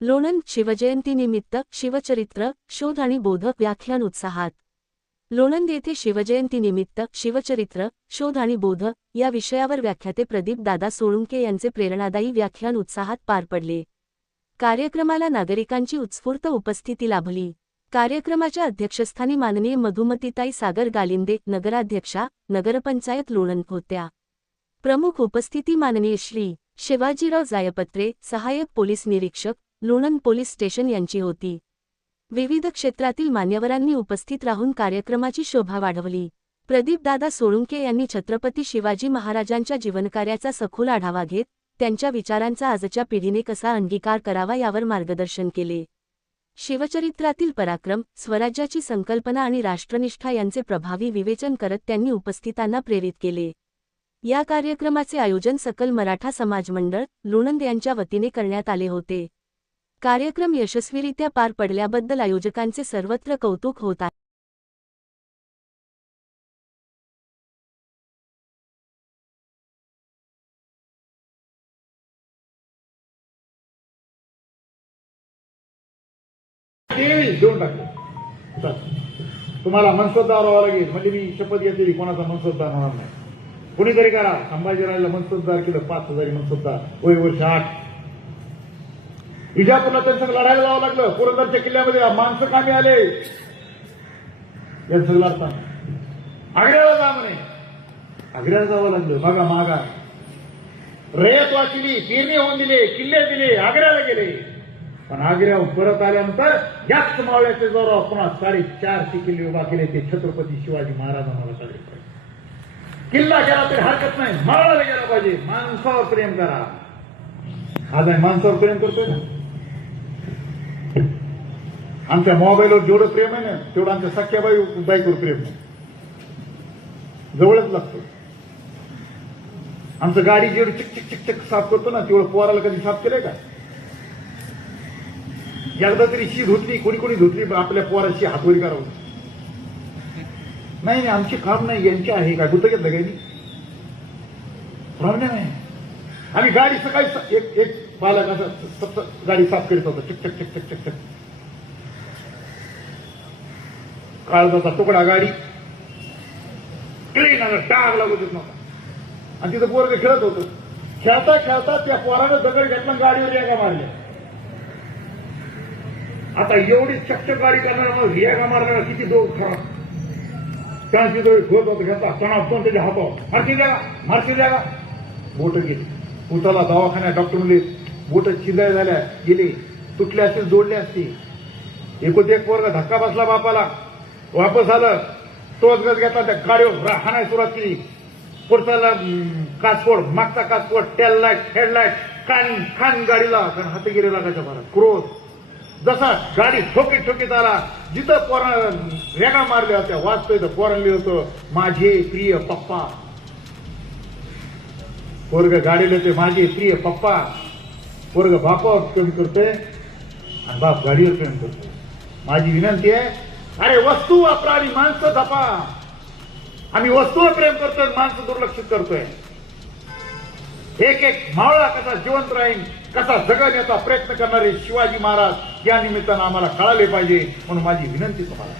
लोणंद शिवजयंतीनिमित्त शिवचरित्र शोध आणि बोध व्याख्यान उत्साहात। लोणंद येथे शिवजयंतीनिमित्त शिवचरित्र शोध आणि बोध या विषयावर व्याख्याते प्रदीप दादा सोळुंके यांचे प्रेरणादायी व्याख्यान उत्साहात पार पडले। कार्यक्रमाला नागरिकांची उत्स्फूर्त उपस्थिती लाभली। कार्यक्रमाच्या अध्यक्षस्थानी माननीय मधुमतीताई सागर गालिंदे नगराध्यक्षा नगरपंचायत लोणंद होत्या। प्रमुख उपस्थिती माननीय श्री शिवाजीराव जायपत्रे सहाय्यक पोलीस निरीक्षक लोणंद पोलीस स्टेशन यांची होती। विविध क्षेत्रातील मान्यवरांनी उपस्थित राहून कार्यक्रमाची शोभा वाढवली। प्रदीप दादा सोळुंके यांनी छत्रपती शिवाजी महाराजांच्या जीवनकार्याचा सखोल आढावा घेत त्यांच्या विचारांचा आजच्या पिढीने कसा अंगीकार करावा यावर मार्गदर्शन केले। शिवचरित्रातील पराक्रम स्वराज्याची संकल्पना आणि राष्ट्रनिष्ठा यांचे प्रभावी विवेचन करत त्यांनी उपस्थितांना प्रेरित केले। या कार्यक्रमाचे आयोजन सकल मराठा समाज मंडळ लोणंद यांच्या वतीने करण्यात आले होते। कार्यक्रम यशस्वीरित्या पार पडल्याबद्दल आयोजकांचे सर्वत्र कौतुक होत आहे। तुम्हाला मनसबदार व्हावं लागेल, म्हणजे मी शपथ घेतलेली कोणाचा मनसबदार होणार नाही। कुणीतरी करा। संभाजीराजाला मनसबदार केलं 5000 मनसबदार, वय वर्ष 8। विजापूरला त्यांचं लढायला जावं लागलं। पुरंदरच्या किल्ल्यामध्ये माणसं कामी आले, यांचं लढताना आग्र्याला जा म्हणे, आग्र्याला जावं लागलं। बघा मागा रयत वाचली, पेरणी होऊन दिले, किल्ले दिले, आग्र्याला गेले। पण आग्र्याहून परत आल्यानंतर जास्त मावळ्याचे जोरावर पुन्हा 450 किल्ले उभा केले। ते छत्रपती शिवाजी महाराज आम्हाला काढले पाहिजे। किल्ला गेला तरी हरकत नाही, मावळाला गेला पाहिजे। माणसावर प्रेम करा। आज आहे माणसावर प्रेम करतोय ना। आमच्या मोबाईलवर जेवढं प्रेम आहे ना तेवढं आमच्या सख्या बाईकवर प्रेम नाही, जवळच लागतो। आमचं गाडी जेवढं चिक चिक चिक चिक साफ करतो ना तेवढं पोराला कधी साफ केलंय का? एकदा तरी शी धुतली, कोणी धुतली, आपल्या पोराशी हातवरी करावं नाही। आमची काम नाही, यांची आहे का? गुत्त घेतलं काही प्रॉब्लेम आहे। आम्ही गाडी सकाळी एक बालक असं गाडी साफ करीत होता, चिक चक चिक चक चक चक, काळजाचा तुकडा गाडी क्लीन डाग लागू देत नव्हता। आणि तिथं पोरग खेळत होतं। खेळता खेळता त्या पोरानं दगड घेतला, गाडीवर रेगा मारल्या। आता एवढी चकचक गाडी करणार, रेगा मारणार किती दोघ खराब त्यांची होत घेता तणाव तो त्याच्या हातावर मारती द्या बोट गेली। उताला दवाखान्यात डॉक्टर म्हणले बोट चिंदाय झाल्या, गेले, तुटले असते, जोडले असते। एकूण एक पोरगा धक्का बसला बापाला, वापस आलं, तोच गज घेतला, त्या गाडीवर हाणायला सुरुवात केली। पुढचा काचपोड, मागचा काचपोड, टेल लाईट, हेडलाईट, खान गाडीला, कारण हाती गेले लागायच्या भरात क्रोध। जसा गाडी ठोकीत ठोकीत आला, जिथं पोरा रेगा मारल्या होत्या वाचतोय तर पोरांना लिहिलं होतं माझे प्रिय पप्पा। पोरग गाडीला येते माझे प्रिय पप्पा। पोरग बापावर प्रेम करतोय आणि बाप गाडीवर प्रेम करतोय। माझी विनंती आहे, अरे वस्तू वापरा आणि माणसं जपा। आम्ही वस्तूवर प्रेम करतोय, माणसं दुर्लक्षित करतोय। एक एक मावळा कसा जिवंत राहील, कसा जगन याचा प्रयत्न करणारे शिवाजी महाराज या निमित्तानं आम्हाला कळाले पाहिजे। म्हणून माझी विनंती तुम्हाला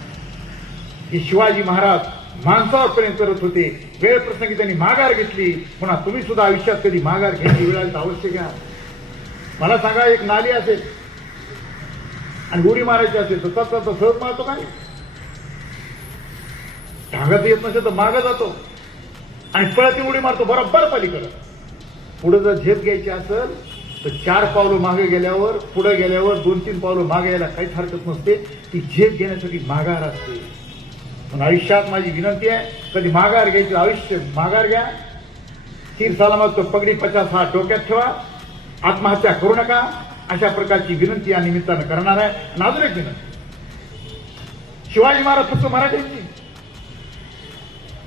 की शिवाजी महाराज माणसावर प्रेम करत होते, वेळ प्रसंगी त्यांनी माघार घेतली। पुन्हा तुम्ही सुद्धा आयुष्यात कधी माघार घ्यायची वेळ आली तर अवश्य घ्या। मला सांगा, एक नाली असेल आणि उडी मारायची असेल तर तसा सहज मारतो काय? ढांगाचं येत नसेल तर मागं जातो आणि पळती उडी मारतो बरोबर पलीकडे। पुढे जर झेप घ्यायची असेल तर 4 पावलं मागे गेल्यावर, पुढे गेल्यावर 2-3 पावलं मागे यायला काहीच हरकत नसते। ती झेप घेण्यासाठी माघार असते। पण आयुष्यात माझी विनंती आहे, कधी माघार घ्यायची आयुष्य माघार घ्या। तीर सलामत तो पगडी 50 हात डोक्यात ठेवा, आत्महत्या करू नका, अशा प्रकारची विनंती या निमित्तानं करणार आहे। आणि अजून एक विनंती, शिवाजी महाराज फक्त मराठ्यांची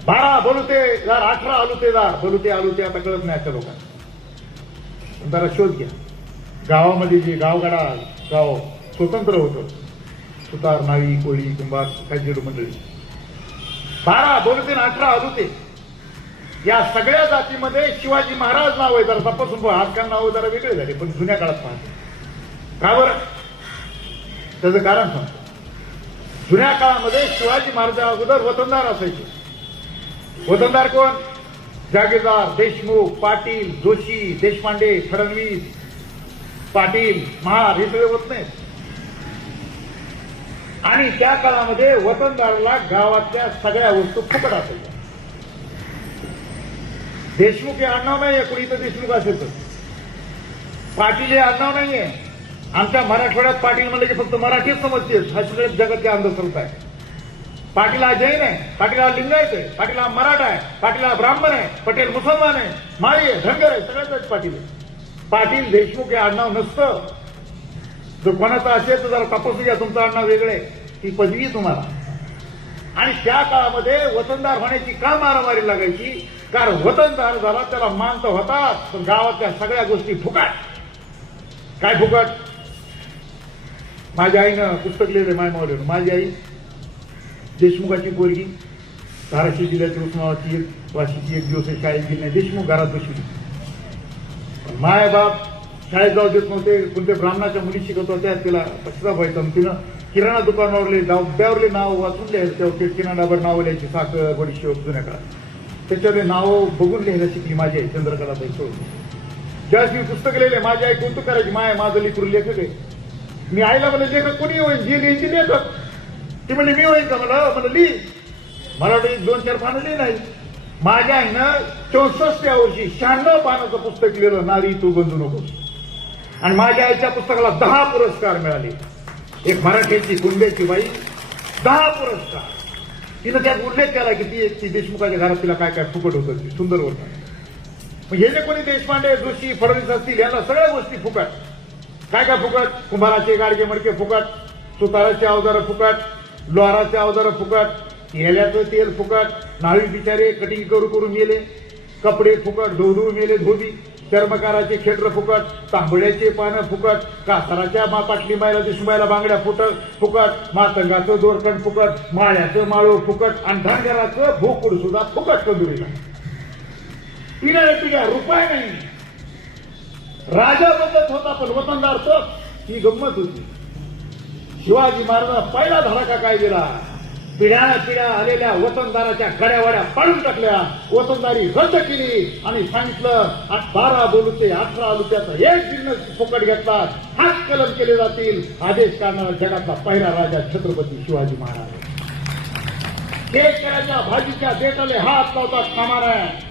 12 बलुतेदार, 18 आलुतेदार, बलुते आलुते आता कळत नाही त्या लोकांना। जरा शोध घ्या, गावामध्ये जे गावगाडा गाव स्वतंत्र होतं, सुतार, नावी, कोळी, कुंभार, काही मंडळी, 12 बलुते, 18 आलुते, या सगळ्या जातीमध्ये शिवाजी महाराज नाव आहे। जरा तपासून आजकाल नाव जरा वेगळे झाले, पण जुन्या काळात पाहतो का बरं? त्याचं कारण सांगतो. जुन्या काळामध्ये शिवाजी महाराजा अगोदर वतनदार असायचे. वतनदार कोण? जागीरदार, देशमुख, पाटील, जोशी, देशपांडे, फडणवीस, पाटील, महार हे सगळे होत नाहीत. आणि त्या काळामध्ये वतनदाराला गावातल्या सगळ्या वस्तू फुकट असायच्या. देशमुख हे आडनाव नाहीये, कुणी तर देशमुख असेल तर. पाटील हे आडनाव नाहीये. आमच्या मराठवाड्यात पाटील म्हणलं की फक्त मराठीच समजते, हा सगळ्या जगातल्या अंधश्रद्धा आहे. पाटील हा जैन आहे, पाटील हा लिंगायत आहे, पाटील हा मराठा आहे, पाटील हा ब्राह्मण आहे, पटेल मुसलमान आहे, माळी आहे, धनगर आहे, सगळ्याच पाटील आहे. पाटील देशमुख हे आडनाव नसतं. जर कोणाचा असेल तर जरा तपासू घ्या, तुमचं आडनाव वेगळे, ती पदवी तुम्हाला. आणि त्या काळामध्ये वतनदार होण्याची का मारामारी लागायची? कारण वतनदार झाला त्याला मान तर होता, पण गावातल्या सगळ्या गोष्टी फुकट. काय फुकट? माझ्या आईनं पुस्तक लिहिलं मायमावलीवर. माझी आई देशमुखाची पोरगी, धाराशिव जिल्ह्याची उस्मानाबादची एक, वाशीची एक दिवस शाळेत गेली नाही, देशमुख घरात बसली. माय बाप शाळेत जाऊ देत नव्हते. कोणत्या ब्राह्मणाच्या मुली शिकत होत्या, तिला पश्चाताप व्हायचा. तिनं किराणा दुकानावरले डब्यावरले नाव वाचून लिहायचं. किराणा डब्यावर नावं लिहायची, साखर, बडीशेप, जुन्या काळात. त्याच्यावर नावं बघून लिहायला शिकली माझी आई, चंद्रकलाताई सोडून. ज्यावेळेस मी पुस्तक लिहिले, माझी आई कौतुक करायची, माय माझं लेकरू लेखक आहे. मी आईला म्हणलं, लेखक कोणी होईल? जे लिहायची लेखक. ती म्हणजे मी होईल का? मला लिही. मला वाटतं 2-4 पानं लिही नाही. माझ्या आईनं 64व्या वर्षी 96 पानाचं पुस्तक लिहिलं, नारी तू बंधू नको. आणि माझ्या आईच्या पुस्तकाला 10 पुरस्कार मिळाले. एक मराठीची कुंड्याची बाई, 10 पुरस्कार. तिनं त्यात उल्लेख केला की ती देशमुखाच्या घरात तिला काय काय फुकट होतं, ती सुंदर होतं. मग हे जे कोणी देशपांडे, जोशी, फडणवीस असतील, यांना सगळ्या गोष्टी फुकट. काय काय फुकट? कुंभाराचे गाडगे मडके फुकट, सुताराचे अवजारं फुकट, लोहाराचे अवजारं फुकट, तेलाचं तेल फुकट, नाळी बिचारे कटिंग करू मेले, कपडे फुकट, धोधू मेले धोबी, चर्मकाराचे खेटर फुकट, तांबड्याचे पानं फुकट, कासाराच्या पाटली मायला दिसुमायला बांगड्या फुकट, मातंगाचं दोरखंड फुकट, माळ्याचं माळो फुकट, आणि धनगराचं भोकुड सुद्धा फुकट कंदुरीला. तिला रुपये नाही. राजा बदलत होता पण वतनदार तर ही गंमत होती. शिवाजी महाराजांना पहिला धडाका काय दिला? पिढ्या आलेल्या वतनदाराच्या गड्यावाड्या पाडून टाकल्या, वतनदारी रद्द केली आणि सांगितलं 12 बोलूचे 18 आलुत्याचा एक बिझनेस फुकट घेतला, हात कलम केले जातील. आदेश काढणारा जगातला पहिला राजा छत्रपती शिवाजी महाराज. शेतकऱ्याच्या भाजीच्या देठाले हात लावतात कामा नये.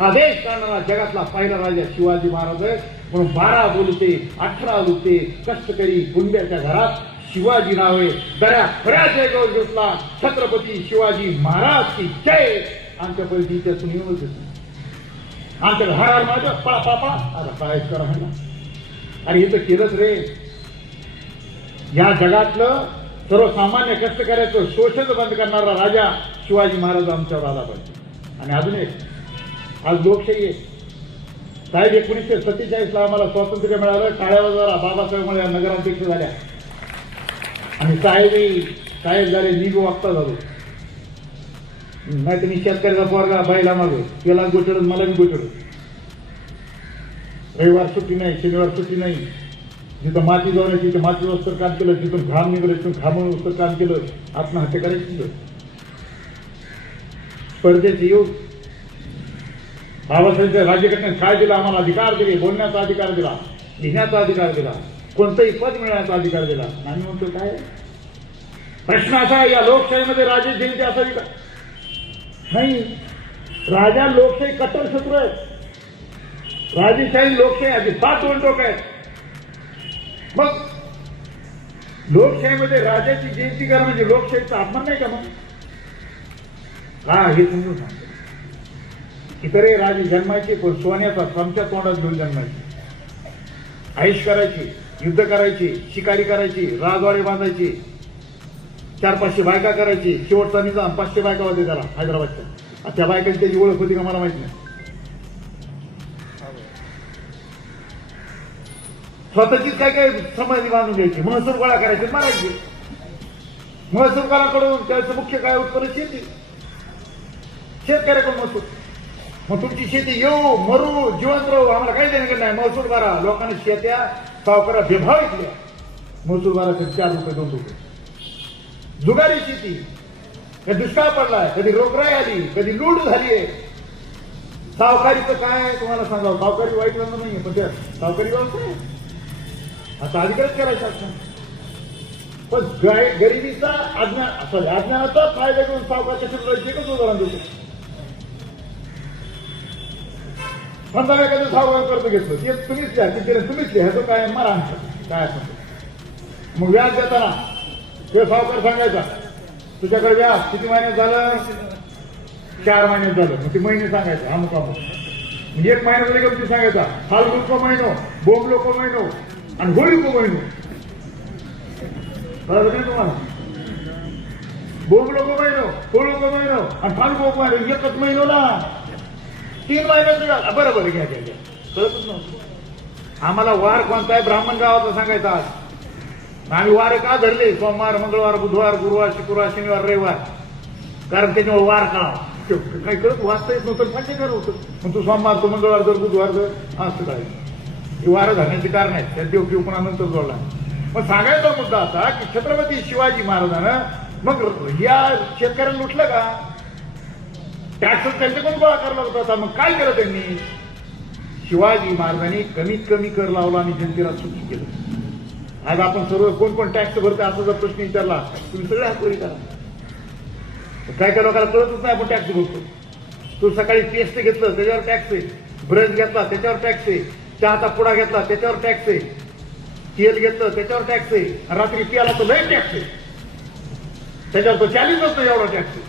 आदेश काढणारा जगातला पहिला राजा शिवाजी महाराज आहे. म्हणून 12 बोलते 18 आलुते कष्टकरी गुंड्याच्या घरात शिवाजी नाव आहे. दऱ्या खऱ्या जयगौर घेतला छत्रपती शिवाजी महाराज की जय. आमच्या परिधी त्यातून येऊनच येतो. आमच्या घरावर माझं पळा पापा आता काय करा ना. आणि हे तर केलंच रे. या जगातलं सर्वसामान्य कष्टकऱ्याचं शोषण बंद करणारा राजा शिवाजी महाराज आमच्यावर आला पाहिजे. आणि अजून एक, आज लोकशाही आहे साहेब. 1947ला आम्हाला स्वातंत्र्य मिळालं. टाळ्यावर जरा बाबासाहेब नगराध्यक्ष झाल्या आणि साहेब झाले, मी वक्ता झालो. नाही तर मी शेतकऱ्याचा पोरगा बायला मागो, त्याला गोचरत मला बी गोचरत. रविवार सुट्टी नाही, शनिवार सुट्टी नाही. जिथं माती जाऊन तिथं माती वस्त्र काम केलं, जिथून घाम निघलं तिथून घामून वस्त्र काम केलं. आत्महत्या करायची. स्पर्धेचे योग बाबासाहेबांच्या राज्यघटनेत काय दिला? आम्हाला अधिकार दिले, बोलण्याचा अधिकार दिला, लिहिण्याचा अधिकार दिला, कोणतंही पद मिळण्याचा अधिकार दिला. आम्ही म्हणतो काय प्रश्न असा आहे, या लोकशाहीमध्ये राजे जयंती असावी का? नाही. राजा लोकशाही कट्टर शत्रू आहे. राजेशाही लोकशाही अजिबात दोन टोक आहेत. मग लोकशाहीमध्ये राजाची जयंती करा म्हणजे लोकशाहीचा अपमान नाही का? मग हा हे समजून सांगतो. इतरही राजे जन्मायचे पण सोन्याचा चमच्या तोंडात घेऊन जन्मायचे. आयुष करायची, युद्ध करायची, शिकारी करायची, राजवाडे बांधायची, 400-500 बायका करायची. शेवटचा निजाम 500 बायका होते त्याला हैदराबादच्या. त्या बायकांची त्याची ओळख होती का मला माहिती नाही. स्वतःचीच काय काय समाधी बांधून घ्यायची, महसूल गोळा करायचे, मारायचे. महसूल गोळाकडून त्याचं मुख्य काय उत्पन्न शेती. शेतकऱ्याकडून महसूल. मग तुमची शेती येऊ मरू जिवंत राहू आम्हाला काही देणं नाही. महसूल करा. लोकांनी शेत्या सावकारा बेभाव घेतल्या. महसूल भरायचे 4 रुपये 2 रुपये. जुगारी शेती, कधी दुष्काळ पडलाय, कधी रोगराई आली, कधी लूट झालीये. सावकारीचं काय तुम्हाला सांगावं, सावकारी वाईट म्हणणं नाहीये, पण त्या सावकारी व्यवस्था आहे आता अधिकारच करायचा असणार. पण गरिबीचा अज्ञानाचा फायदा घेऊन सावकारच्या क्षेत्रात एकच उदाहरण देतो. समजा एखादं सावकार कर्ज घेतलं, ते तुम्हीच द्या, किती तुम्हीच द्या, ह्याचं काय मारा काय असं. मग व्याज देताना ते सावकार सांगायचा, तुझ्याकडे व्याज किती महिन्यात झालं, 4 महिन्यात झालं. मग ते महिने सांगायचं अमुक अमुक. म्हणजे 1 महिना झाले का तुम्ही सांगायचा, फाल्गुन को महिनो, बोंबलो को महिनो आणि होळी को महिनो. बरोबर नाही तुम्हाला, बोंबलो को महिनो, होळी को महिनो आणि फाल्गुन को महिनो, एकच महिनो ना, 3 महिन्यात. बरोबर घ्या घ्या घ्या, कळतच नव्हतं आम्हाला. वार कोणता आहे ब्राह्मण गावाचा सांगायचा. आम्ही वार का धरले, सोमवार, मंगळवार, बुधवार, गुरुवार, शुक्रवार, शनिवार, रविवार, कारण त्याच्यामुळे वार का काही कळत वाचता येत नव्हतं, फाटे कर होतं. मग तू सोमवार, तो मंगळवार, जर बुधवार, जर असं काय ही वारं धरण्याची कारण आहेत. त्या देव पुन्हा नंतर जोडला. मग सांगायचा मुद्दा असा की छत्रपती शिवाजी महाराजांना मग या शेतकऱ्यांना लुटलं का, टॅक्स त्यांच्याकडून गोळा करायला होता. मग काय केलं त्यांनी, शिवाजी महाराजांनी कमीत कमी कर लावला आणि जनतेला सुखी केलं. आज आपण सर्व कोण कोण टॅक्स भरते असा जर प्रश्न विचारला, तुम्ही सगळे हातवरी करा. काय काय लोकांना कळतच नाही आपण टॅक्स भरतो. तू सकाळी पेस्ट घेतलं त्याच्यावर टॅक्स आहे, ब्रश घेतला त्याच्यावर टॅक्स आहे, चहाचा पुडा घेतला त्याच्यावर टॅक्स आहे, तेल घेतलं त्याच्यावर टॅक्स आहे, रात्री पियाला तर लय टॅक्स आहे, त्याच्यावर तो 40 नसतो एवढा टॅक्स आहे.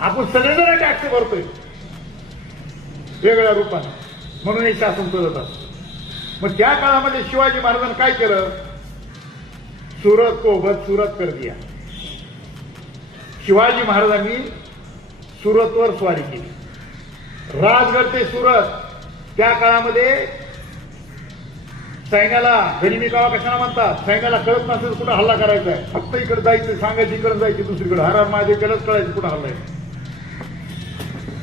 आपण सगळेजण टॅक्स भरतोय वेगळ्या रूपाने, म्हणून हे शासन करत असतं. मग त्या काळामध्ये शिवाजी महाराजांनी काय केलं, सुरत को बद सुरत कर दिया. शिवाजी महाराजांनी सुरतवर स्वारी केली. राजगड ते सुरत त्या काळामध्ये सैन्याला गनिमी कावा कशाला म्हणतात, सैन्याला कळत नसेल कुठं हल्ला करायचा आहे, फक्त इकडे जायचं, सांगायचं इकडे जायचं, दुसरीकडे हर हर महादेव केलंच कळायचं कुठं हल्ला आहे.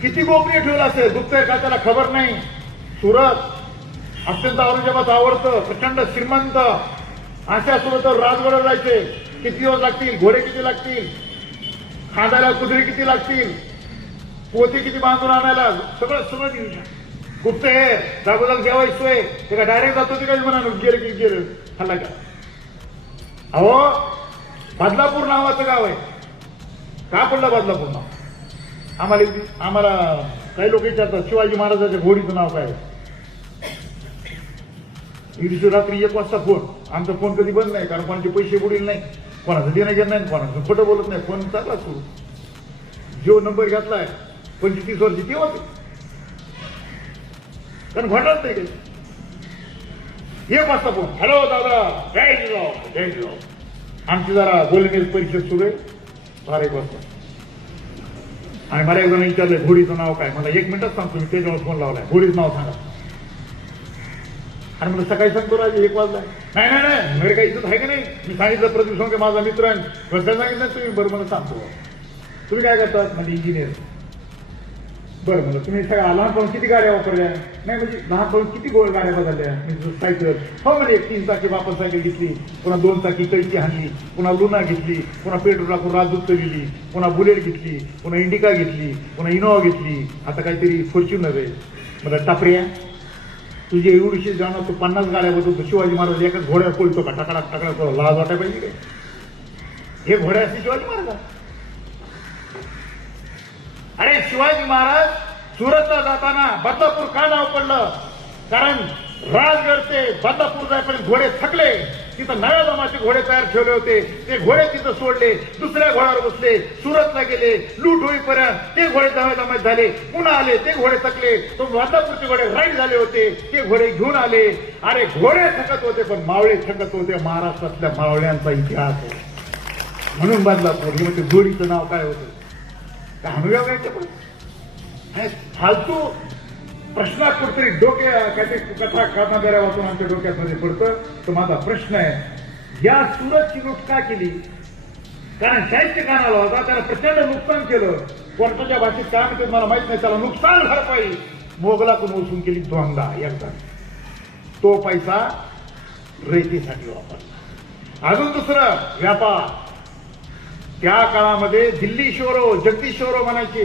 किती गोपनीय ठेवलं असेल, गुप्तहेर खात्याला खबर नाही. सुरत अत्यंत औरंगजेबाचं आवडतं, प्रचंड श्रीमंत अशा सुरतवर राजगडावर जायचे. किती दिवस लागतील, घोडे किती लागतील, खांद्याला कुदरी किती लागतील, पोती किती बांधून आणायला, सगळं सगळं दिवशी गुप्तहेर जागोजाग जेवायची सोय. ते का डायरेक्ट जातो ते काही म्हणा गेलं की गेलं हल्ला का. अहो बदलापूर नावाचं गाव आहे, का पडलं बदलापूर नाव, आम्हाला काही लोक विचारतात शिवाजी महाराजांच्या घोडीचं नाव काय. दिवशी रात्री 1 वाजता फोन, आमचा फोन कधी बंद नाही, कारण कोणाचे पैसे बुडील नाही, कोणाचं देणं घेणं नाही, कोणाचं खोटं बोलत नाही, फोन चालला सुरू. जो नंबर घेतलाय 25-30 वर्षी ते होते, कारण घडत नाही काही. 1 वाजता फोन, हॅलो दादा, जय जिजाऊ जय जिजाऊ. आमची जरा गोलमेज परिषद सुरू आहे 12-1 वाजता. आणि मला एक जण विचारलंय घोडीचं नाव काय, मला 1 मिनिटच सांगतो, मी त्याच्यावर फोन लावलाय, घोडीचं नाव सांगा. आणि मला सकाळी सांगतो राजे 1 वाजला. नाही नाही नाही घरी काही इज्जत आहे का नाही, मी सांगितलं प्रदूषण माझा मित्र आहे, कसं सांगितलं तुम्ही, बरं मला सांगतो. तुम्ही काय करतात, म्हणजे इंजिनियर. बरं म्हणलं तुम्ही सगळ्या लहानपण किती गाड्या वापरल्या, नाही म्हणजे लहानपण किती गाड्या बदलल्या, म्हणजे सायकल. हो म्हणजे 3 चाकी वापर सायकल घेतली, पुन्हा 2 चाकी कैची हाणली, पुन्हा लुना घेतली, पुन्हा पेट्रोल टाकून राजदूत लिहिली, पुन्हा बुलेट घेतली, पुन्हा इंडिका घेतली, पुन्हा इनोवा घेतली, आता काहीतरी फॉर्च्युनर आहे. मला टापऱ्या तुझे एवढीशी जाणं, तू 50 गाड्या बदलतो. शिवाजी महाराज एकाच घोड्यावर पळतो का, टाकडा टाकडा लाज वाटाय पाहिजे काय, हे घोड्या असते शिवाजी महाराज. अरे शिवाजी महाराज सुरतला जाताना बदलापूर का नाव पडलं, कारण राजगड ते बदलापूर जायपर्यंत घोडे थकले, तिथं नव्या दमाचे घोडे तयार ठेवले होते, ते घोडे तिथं सोडले, दुसऱ्या घोड्यावर बसले, सुरतला गेले, लूट होईपर्यंत ते घोडे नव्या दमात झाले, पुन्हा आले, ते घोडे थकले, तो बदलापूरचे घोडे राईड झाले होते, ते घोडे घेऊन आले. अरे घोडे थकत होते पण मावळे थकत होते, महाराष्ट्रातल्या मावळ्यांचा इतिहास आहे. म्हणून बदलापूर म्हणजे घोडीचं नाव काय होतं, काय हनुव्या फालतू प्रश्नात कुठतरी डोके काहीतरी कथा करणाऱ्या वाचून आमच्या डोक्यामध्ये पडतं. तर माझा प्रश्न आहे, या सुरतची लूट का केली, कारण साहित्य कानाला होता, त्याला प्रचंड नुकसान केलं. कोर्टाच्या भाषेत काय म्हणते मला माहित नाही, त्याला नुकसान भरपाई मोगलातून वसूल केली दोनदा. एकदा तो पैसा रेतीसाठी वापरला, अजून दुसरं व्यापार. त्या काळामध्ये दिल्लीश्वरो जगदीश्वरो म्हणायचे.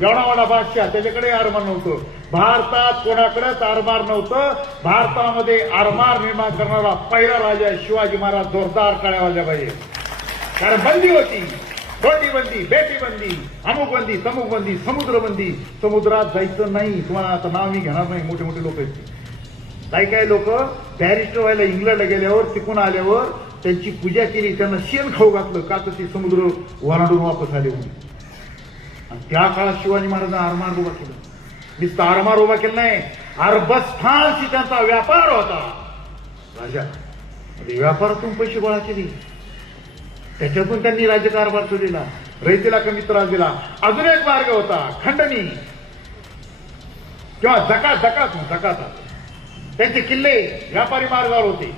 एवढा मोठा बादशाह, त्याच्याकडे आरमार नव्हतं. भारतात कोणाकडेच आरमार नव्हतं. भारतामध्ये आरमार निर्माण करणारा पहिला राजा शिवाजी महाराज. जोरदार टाळ्या वाजल्या पाहिजे. कारण बंदी होती, रोटी बंदी, बेटी बंदी, अमुक बंदी, तमुक बंदी, समुद्र बंदी. समुद्रात जायचं नाही. तुम्हाला आता नाव मी घेणार नाही, मोठे मोठे लोक आहेत. काही काही लोक बॅरिस्टर व्हायला इंग्लंडला गेल्यावर तिकून आल्यावर त्यांची पूजा केली, त्यांना शेण खाऊ घातलं का तर ते समुद्र ओलांडून वापस आले म्हणून. आणि त्या काळात शिवाजी महाराजांना आरमार उभा केलं. नुसतं आरमार उभा केलं नाही, अरबस्थानशी त्यांचा व्यापार होता. राजा व्यापारातून पैसे गोळा केले, त्याच्यातून त्यांनी राज्यकारभार चालविला. रयतेला कमी त्रास दिला. अजून एक मार्ग होता, खंडणी किंवा जकात. त्यांचे किल्ले व्यापारी मार्गावर होते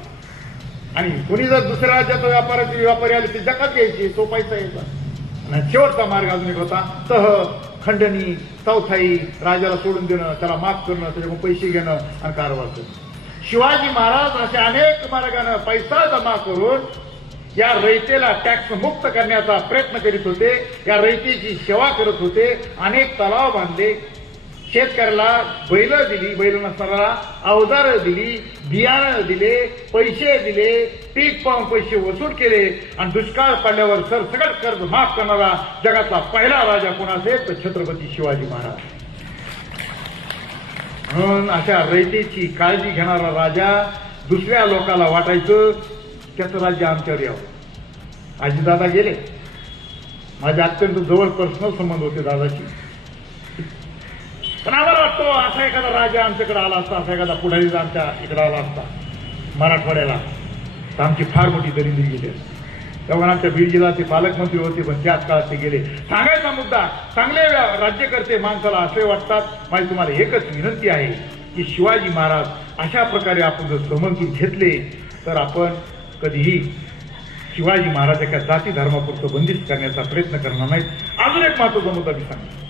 आणि कोणी जर दुसऱ्या राज्यात व्यापारी आले ते जकात घ्यायची, तो पैसा यायचा. आणि शेवटचा मार्ग अजून एक होता, तह, खंडणी, चौथाई. राजाला सोडून देणं, त्याला माफ करणं, त्याच्याकडून पैसे घेणं आणि कारभार करणं. शिवाजी महाराज अशा अनेक मार्गाने पैसा जमा करून या रयतेला टॅक्स मुक्त करण्याचा प्रयत्न करीत होते. या रयतेची सेवा करत होते. अनेक तलाव बांधले, शेतकऱ्याला बैल दिली, बैल नसणाऱ्याला अवजारं दिली, बियाणं दिले, पैसे दिले, पीक पाहून पैसे वसूल केले. आणि दुष्काळ पडल्यावर सरसकट कर्ज माफ करणारा जगातला पहिला राजा कोण असेल तर छत्रपती शिवाजी महाराज. म्हणून अशा रयतेची काळजी घेणारा राजा दुसऱ्या लोकांना वाटायचं त्याचं राज्य आमच्यावर यावं. आजीदादा गेले, माझे अत्यंत जवळ पर्सनल संबंध होते दादाशी. पण आम्हाला वाटतो असा एखादा राजा आमच्याकडे आला असता, असा एखादा पुढारी आमच्या इकडे आला असता मराठवाड्याला, तर आमची फार मोठी दरिद्री गेली. तेव्हा आमच्या बीड जिल्ह्याचे पालकमंत्री होते, पण त्याच काळात ते गेले. सांगायचा मुद्दा, चांगले राज्यकर्ते माणसाला असे वाटतात. माझी तुम्हाला एकच विनंती आहे की शिवाजी महाराज अशा प्रकारे आपण जर समजून घेतले तर आपण कधीही शिवाजी महाराज एका जाती धर्मापुरतं बंदिस्त करण्याचा प्रयत्न करणार नाहीत. अजून एक महत्वाचा मुद्दा मी सांगतो.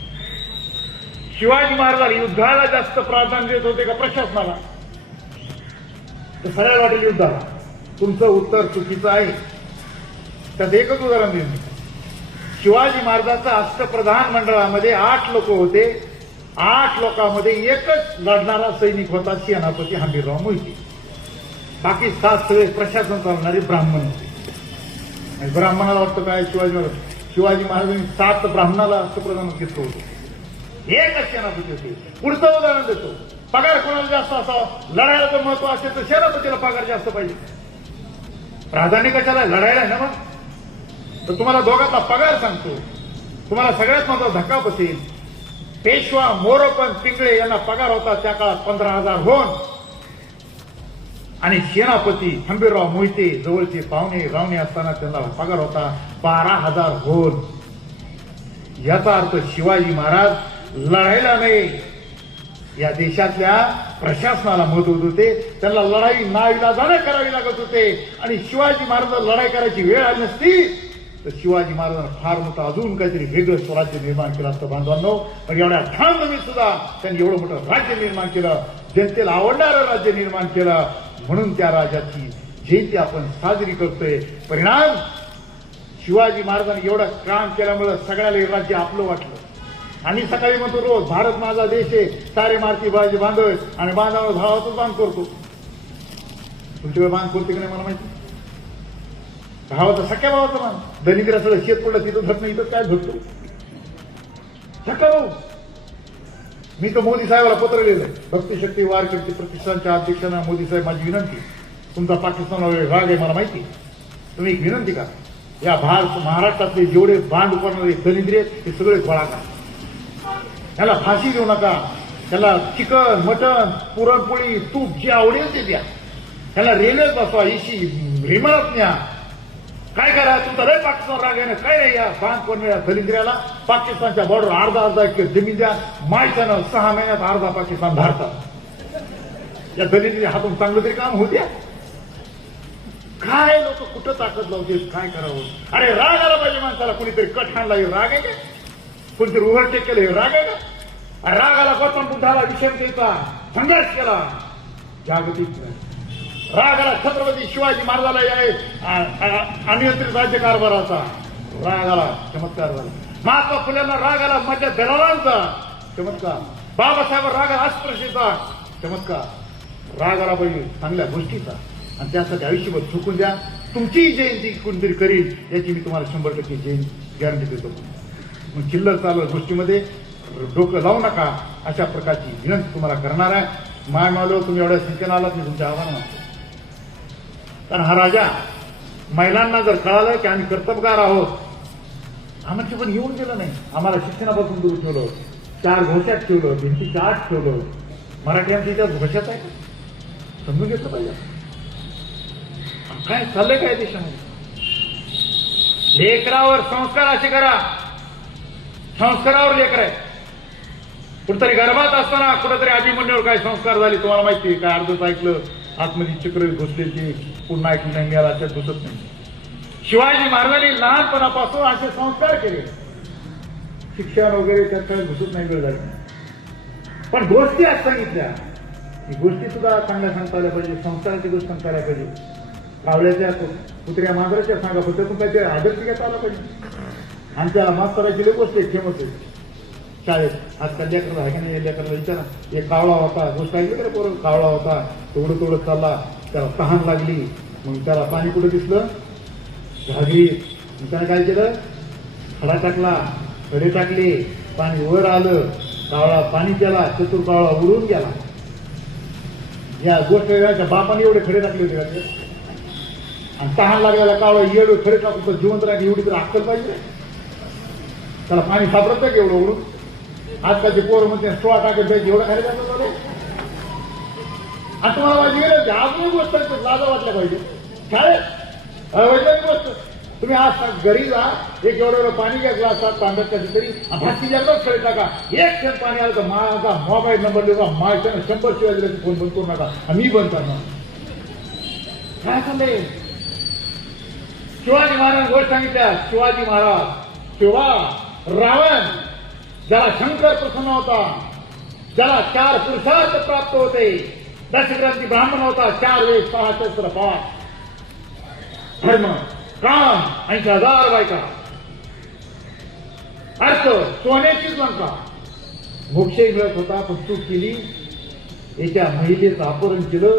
शिवाजी महाराज युद्धाला जास्त प्राधान्य देत होते का प्रशासनाला? तर सगळ्या वाटेल युद्धाला. तुमचं उत्तर चुकीचं आहे. त्यात एकच उदाहरण देईन. शिवाजी महाराजांचा अष्टप्रधान मंडळामध्ये 8 लोक होते. 8 लोकांमध्ये एकच लढणारा सैनिक होता, सेनापती हंबीरराव मोहिते. बाकी 7 सगळे प्रशासन चालणारे ब्राह्मण होते. ब्राह्मणाला वाटतं काय शिवाजी महाराजांनी 7 ब्राह्मणाला अष्टप्रधान घेतलं होतं. एकच सेनापती होते. पुढचं उदाहरण देतो. पगार कोणाला जास्त असावा? लढायला जर महत्व असेल तर सेनापतीला पगार जास्त पाहिजे. प्राधान्य कशाला? लढायला ना. मग तर तुम्हाला दोघांचा पगार सांगतो. तुम्हाला सगळ्यात महत्वाचा धक्का बसेल. पेशवा मोरोपंत पिंगळे यांना पगार होता त्या काळात 15,000 होन. आणि सेनापती हंबीरराव मोहिते जवळचे पाहुणे रावणे असताना त्यांना पगार होता 12,000 होन. याचा अर्थ शिवाजी महाराज लढायला नाही, या देशातल्या प्रशासनाला महत्व होते. त्यांना लढाई नाईलाजाने करावी लागत होते. आणि शिवाजी महाराज लढाई करायची वेळ आली नसती तर शिवाजी महाराजांना फार मोठं अजून काहीतरी वेगळं स्वराज्य निर्माण केलं असतं बांधवांनो. पण एवढ्या ठामपणे सुद्धा त्यांनी एवढं मोठं राज्य निर्माण केलं, जनतेला आवडणारं राज्य निर्माण केलं. म्हणून त्या राजाची जयंती आपण साजरी करतोय. परिणाम शिवाजी महाराजांनी एवढं काम केल्यामुळे सगळ्याला हे राज्य आपलं वाटलं. आणि सकाळी म्हणतो रोज भारत माझा देश आहे, सारे मारती बाजी बांधव आणि बांधावर भावातच बांध करतो. तुमच्याकडे बांध करते की नाही मला माहिती. भावाचा सख्या भावाचा बांध. दलिंद्र सगळं शेत पडलं तिथं धरत नाही, इथं काय धरतो सख्या भाऊ. मी तर मोदी साहेबाला पत्र लिहिलंय. भक्तिशक्ती वारकरी प्रतिष्ठानच्या अध्यक्षांना मोदी साहेब माझी विनंती, तुमचा पाकिस्तानवर राग आहे मला माहिती, तुम्ही एक विनंती करा. या महाराष्ट्रातले जेवढे बांध उभारणारे दलिंद्र आहेत ते सगळे गोळा करा. त्याला फाशी देऊ नका. त्याला चिकन मटन पुरणपोळी तूप जे आवडेल ते द्या. त्याला रेल्वेत बसवा, एसी विमानात न्या. काय करा, तुमचा लय पाकिस्तान राग आहे ना, काय नाही. या बांध करणाऱ्या दलिंद्र्याला पाकिस्तानच्या बॉर्डर अर्धा एकर जमीन द्या. मायच्यानं 6 महिन्यात अर्धा पाकिस्तान धाडतात. या दलिंद्री हातून चांगलं तरी काम होत्या. काय लोक कुठं ताकद लावते, काय करावं. अरे राग आला पाहिजे माणसाला. कुणीतरी कट हाणला हे राग आहे का? कोणतरी ओव्हरटेक केलं हे राग आहे का? राग आला गौतम बुद्धाला विषम द्यायचा संघर्ष केला. जागतिक राग आला छत्रपती शिवाजी महाराजाला अनियंत्रित राज्य कारभाराचा राग आला, चमत्कार झाला. महात्मा फुलेंना राग आला माझ्या दलालांचा, चमत्कार. बाबासाहेब राग आला अस्पृश्यता, चमत्कार. राग आला पाहिजे चांगल्या गोष्टीचा, आणि त्यासाठी आयुष्यभर चुकून द्या. तुमची जयंती कोणतरी करील याची मी तुम्हाला 100% जयंती गॅरंटी देतो. मग चिल्लर चालू गोष्टीमध्ये डोकं लावू नका, अशा प्रकारची विनंती तुम्हाला करणार आहे. माय मालो तुम्ही एवढ्या संख्येनं आलात, मी तुमच्या आव्हान मानतो. कारण हा राजा महिलांना जर कळालं की आम्ही कर्तबगार आहोत, आम्हाला पण येऊन गेलं नाही, आम्हाला शिक्षणापासून दूर ठेवलं, 4 घोषात ठेवलं, भिंतीच्या आत ठेवलं. मराठ्यांच्या इतिहास घोषात आहे, समजून घेतलं पाहिजे काय चाललंय काय देशामध्ये. लेकरावर संस्कार असे करा, संस्कारावर लेकर आहे. कुठेतरी गर्भात असताना कुठेतरी अभिमन्यूवर काय संस्कार झाले तुम्हाला माहिती आहे काय? अर्धच ऐकलं, आतमध्ये चक्र घुसले, ते पुन्हा ऐकलं नाही, मिळाला त्यात घुसत नाही. शिवाजी महाराजांनी लहानपणापासून असे संस्कार केले, शिक्षण वगैरे त्यात काही घुसत नाही, वेळ झाली. पण गोष्टी आज सांगितल्या, ही गोष्टी सुद्धा चांगल्या सांगता आल्या पाहिजे, संस्काराची गोष्ट सांगता आल्या पाहिजे. कावळ्याच्या कुत्र्या मांजराच्या सांगा, पण त्यातून काहीतरी आदर्श घेता आला पाहिजे. आमच्या मास्तराची गोष्ट एक फेमस आहे शाळेत. आजकाल लेकरला आहे का नाही, लेकरला विचारा. एक कावळा होता, गोष्ट ऐकली का पोरं? कावळा होता, तेवढं चालला, त्याला तहान लागली, मग त्याला पाणी कुठं दिसलं? घागरीत. मग त्याने काय केलं? खडा टाकला, खडे टाकले, पाणी वर आलं, कावळा पाणी केला, चतुर कावळा उडून गेला. या गोष्ट बापाने एवढे खडे टाकले होते का? आणि तहान लागलेला कावळा एवढे खडे टाकून जिवंत राहिली, एवढी तर अक्कल पाहिजे. त्याला पाणी सापडत नाही एवढं उडून. आजकालचे पोरं म्हणते सोळा टाकत जायचे, एवढं खाली जातात चालू. आणि तुम्हाला माहिती गेलं अजून गोष्ट लाजा वाटल्या पाहिजे शाळेत वैज्ञानिक गोष्ट. तुम्ही आज घरी जा, एक एवढं पाणी घ्या ग्लासात तांब्यात कधी तरी, भाजी जागच खडे टाका. एक क्षण पाणी आलं तर माझा मोबाईल नंबर देऊ, माझ्या 100 शिवाय दिल्याची फोन बंद करू नका, मी बंद करणार. काय सांगते शिवाजी महाराज गोष्ट सांगितल्या. शिवाजी महाराज शिवा रावण, ज्याला शंकर प्रसन्न होता, ज्याला 4 पुरुषार्थ प्राप्त होते, दशग्रंथी ब्राह्मण होता, 4 वेद 6 शस्त्र पाठ, धर्म काम 80,000 बायका, अर्थ सोन्याचीच लंका, मोक्षही मिळत होता. पण चूक केली, एका महिलेचं अपहरण केलं,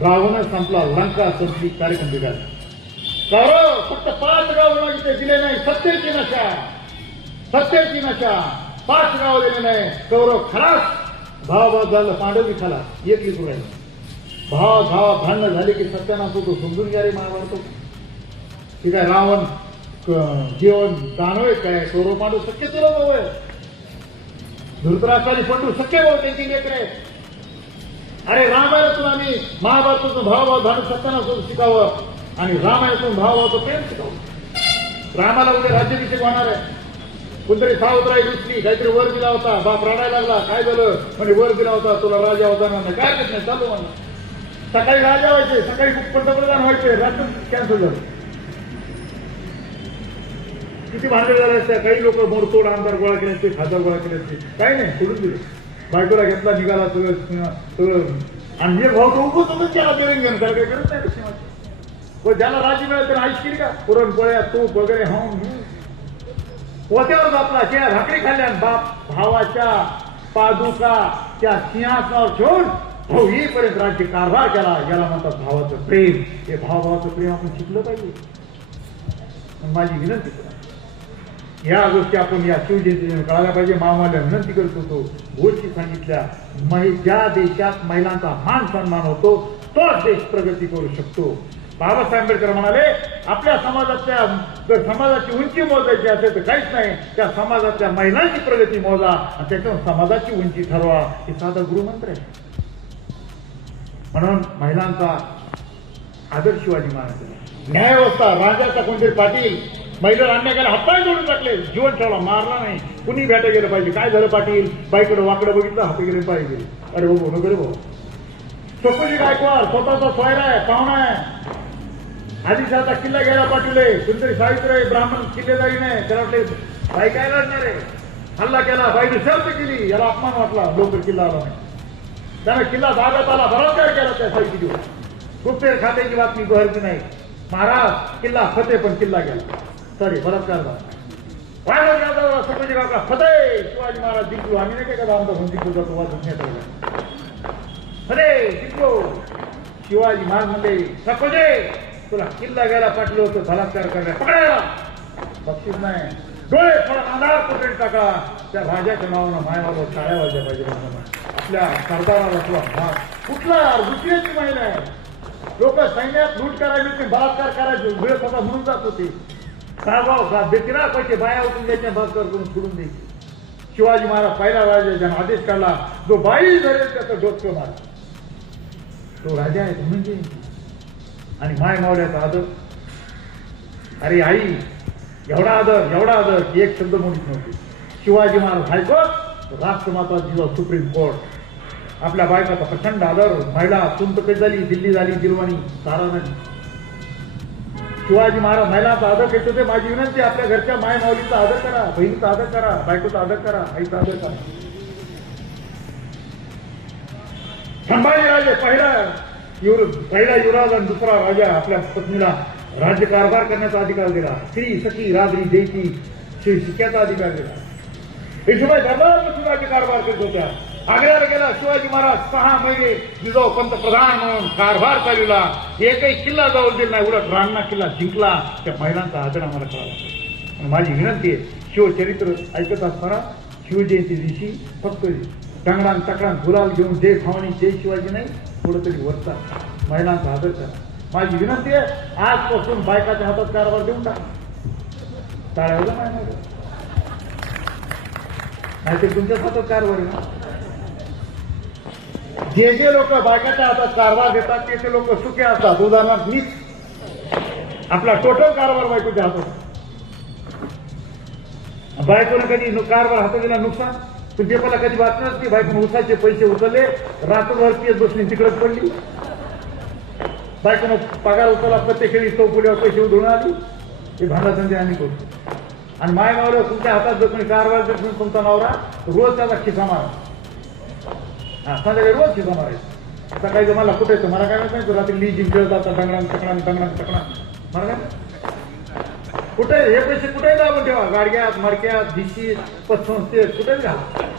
रावण संपला, लंका संपली, कार्यक्रम बिघडला. कौरव फक्त 5 गाव मागितले, दिले नाही. सत्तेची नशा, सत्तेची नशा, 5 गाव दिले नाही. कौरव खलास, भाव झालं, पांडवी खलास, एक लिखून राहिलं. भाव भांडणं झाले की सत्यानाश होतो, समजून घ्या रे महाभारत. ठीक आहे, रावण जीवन दानव काय, कौरव पांडव सख्य तुला भाऊ आहे. धृतराष्ट्राने पंडू सख्य भाऊ, त्यांची लेकर आहे. अरे रामायणातून आम्ही महाभारतातून भाव भांडून सत्यानाश होतो शिकावं, आणि रामायणातून भावाचं प्रेम शिकावं. रामाला उद्या राज्याभिषेक होणार आहे. कोणतरी सावत्राई रुचली, काहीतरी वर दिला होता, बाप रडायला लागला, काय झालं म्हणजे वर दिला होता, तुला राजा होता ना, काय करत नाही, चालू म्हणा. सकाळी राजा व्हायचे, सकाळी पंतप्रधान व्हायचे, रात्र कॅन्सल झालं. किती भांडण झाले असते. काही लोक मोडतोड आमदार गोळा केले असते, खासदार गोळा केले असते, काही नाही, सोडून दिले. बायकोला घेतला, निघाला, सगळं. आणि भाऊ तो उभं त्याला बेरिंग घेऊन काय करत नाही. ज्याला राजी मिळेल त्याला आईश केली का? पुरणपोळ्या तूप वगैरे पोत्यावर आपला त्या भाकरी खाल्ल्या, बाप भावाच्या पादुका त्या सिंहासनावर ठेवून भाऊ येईपर्यंत राज्य कारभार केला. याला म्हणतात भावाचं प्रेम. हे भावाचं प्रेम आपण शिकलं पाहिजे. माझी विनंती करा, या गोष्टी आपण या शिवजयंतीने कळायला पाहिजे. मामाला विनंती करत होतो, गोष्टी सांगितल्या. ज्या देशात महिलांचा मान सन्मान होतो तोच देश प्रगती करू शकतो. बाबासाहेब आंबेडकर म्हणाले, आपल्या समाजाची उंची मोजायची असेल तर काहीच नाही, त्या समाजातल्या महिलांची प्रगती मोजा आणि त्याच्यावर समाजाची उंची ठरवा. हे साधा गृहमंत्र आहे. म्हणून महिलांचा आदर शिवाजी महाराज. न्यायव्यवस्था, राजाचा कोणतरी पाटील महिलेला अन्याय केला, हातपाय जोडून टाकले, जीवन ठेवला, मारला नाही. कुणी भेटा गेलं पाहिजे. काय झालं पाटील? बाईकडे वाकडं बघितलं, हात गेले पाहिजे. अरे भाऊ नको भाऊ. चकोजी गायकवाड स्वतःचा सोयरा आहे, पाहुणा आहे. आदिशाचा किल्ला घ्यायला पाठवले, कोणतरी सावित्रीबाई ब्राह्मण किल्लेदारी नाही, त्याला वाटले बाई काय लढणार आहे. हल्ला केला, बाईने शर्त केली, याला अपमान वाटला, लवकर किल्ला आला नाही. त्यानं किल्ला ताब्यात आला, बलात्कार केला त्या सैनिकांवर. गुप्तहेर खात्याची बातमी बहरली नाही. महाराज किल्ला फते, पण किल्ला गेला. सॉरी, बलात्कार झाला. संभाजी काका फते, शिवाजी महाराज जिंकलो. आम्ही नाही का आमचा म्हणून जिंकलो जातो वाजून फते जिंकलो. शिवाजी महाराज म्हणले सकोजे तुला किल्ला गेला पाठलं होतं बलात्कार करण्या, पकडायला बक्षीस नाही. डोळे थोडा अंधार कुठे टाका. त्या राजाच्या नावानं मायावर टाळ्या वाजल्या पाहिजे. आपल्या सरदाराला तुला कुठला दुसऱ्याची महिला आहे. लोक सैन्यात लूट करायची, बलात्कार करायचे, वेळ स्वतः म्हणून जात होते. सावगाव बेतिरा पैसे बाया उठून द्यायच्या, बलात्कार करून सोडून द्यायचे. शिवाजी महाराज पहिला राजा ज्याने आदेश काढला, जो बाई धरेल त्याचं डोकं मार, तो राजा आहे म्हणजे. आणि माय मावल्याचा आदर, अरे आई एवढा आदर की एक शब्द म्हणत नव्हते. शिवाजी महाराज हायकोर्ट, राष्ट्रमाता जिजाऊ सुप्रीम कोर्ट. आपल्या बायकाचा प्रचंड आदर. महिला तुंत कधी झाली, दिल्ली झाली, दिलवाणी सारा नाही. शिवाजी महाराज महिलांचा आदर घेत होते. माझी विनंती, आपल्या घरच्या माय माऊलीचा आदर करा, बहिणीचा आदर करा, बायकोचा आदर करा, आईचा आदर करा. संभाजीराजे पहिला युवराज आणि दुसरा राजा आपल्या पत्नीला राज्यकारभार करण्याचा अधिकार दिला. स्त्री सखी राजरी देयची श्री शिक्याचा अधिकार दिला. येशूबाई दरबारात राज्यकारभार करत होत्या. आग्र्याला गेला शिवाजी महाराज, 6 महिने जिजाऊ पंतप्रधान म्हणून कारभार चालवला. एकही किल्ला जाऊ दिला नाही, उलट रान्ना किल्ला जिंकला. त्या महिलांचा आदर आम्हाला कळाला. माझी विनंती आहे, शिवचरित्र ऐकत असताना शिवजयंती दिवशी फक्त टांगडान तकडान गुलाल घेऊन जय भवानी जय शिवाजी नाही, थोडं तरी वरचा महिलांचा आदर करा. माझी विनंती आहे, आजपासून बायकाच्या हातात कारभार देऊन टाका. टाळायला नाही ते तुमच्याच हातात कारभार आहे ना. जे लोक बायकाच्या हातात कारभार घेतात ते लोक सुखी असतात. उदाहरणार्थ मीच, आपला टोटल कारभार बायकोच्या हातात. बायकोनं कधी कारभार हातात दिला नुकसान. तुमचे मला कधी बातमी नसती, बायकोनं उसाचे पैसे उचलले, रात्रभर पीएस बसली तिकडच पडली. बायकोनं पगार उचलला, प्रत्येक खेळी चौफुल्यावर पैसे उधळून आली. हे भांडाधंदे आम्ही करतो. आणि माय नवरा तुमच्या हातात जर कोणी कारभार जर तुमचा नवरा रोज त्याचा खिसा मारा. संध्याकाळी रोज खिसा मारायचं. सकाळी जर मला कुठे येतं मला काय माहित नाही, रात्री लीजिंग खेळत जातात टंगणान टकणा मला काय कुठे हे पैसे कुठेही दाबून ठेवा. गाडग्यात मडक्यात भिशीत पतसंस्थेत कुठेही घाला.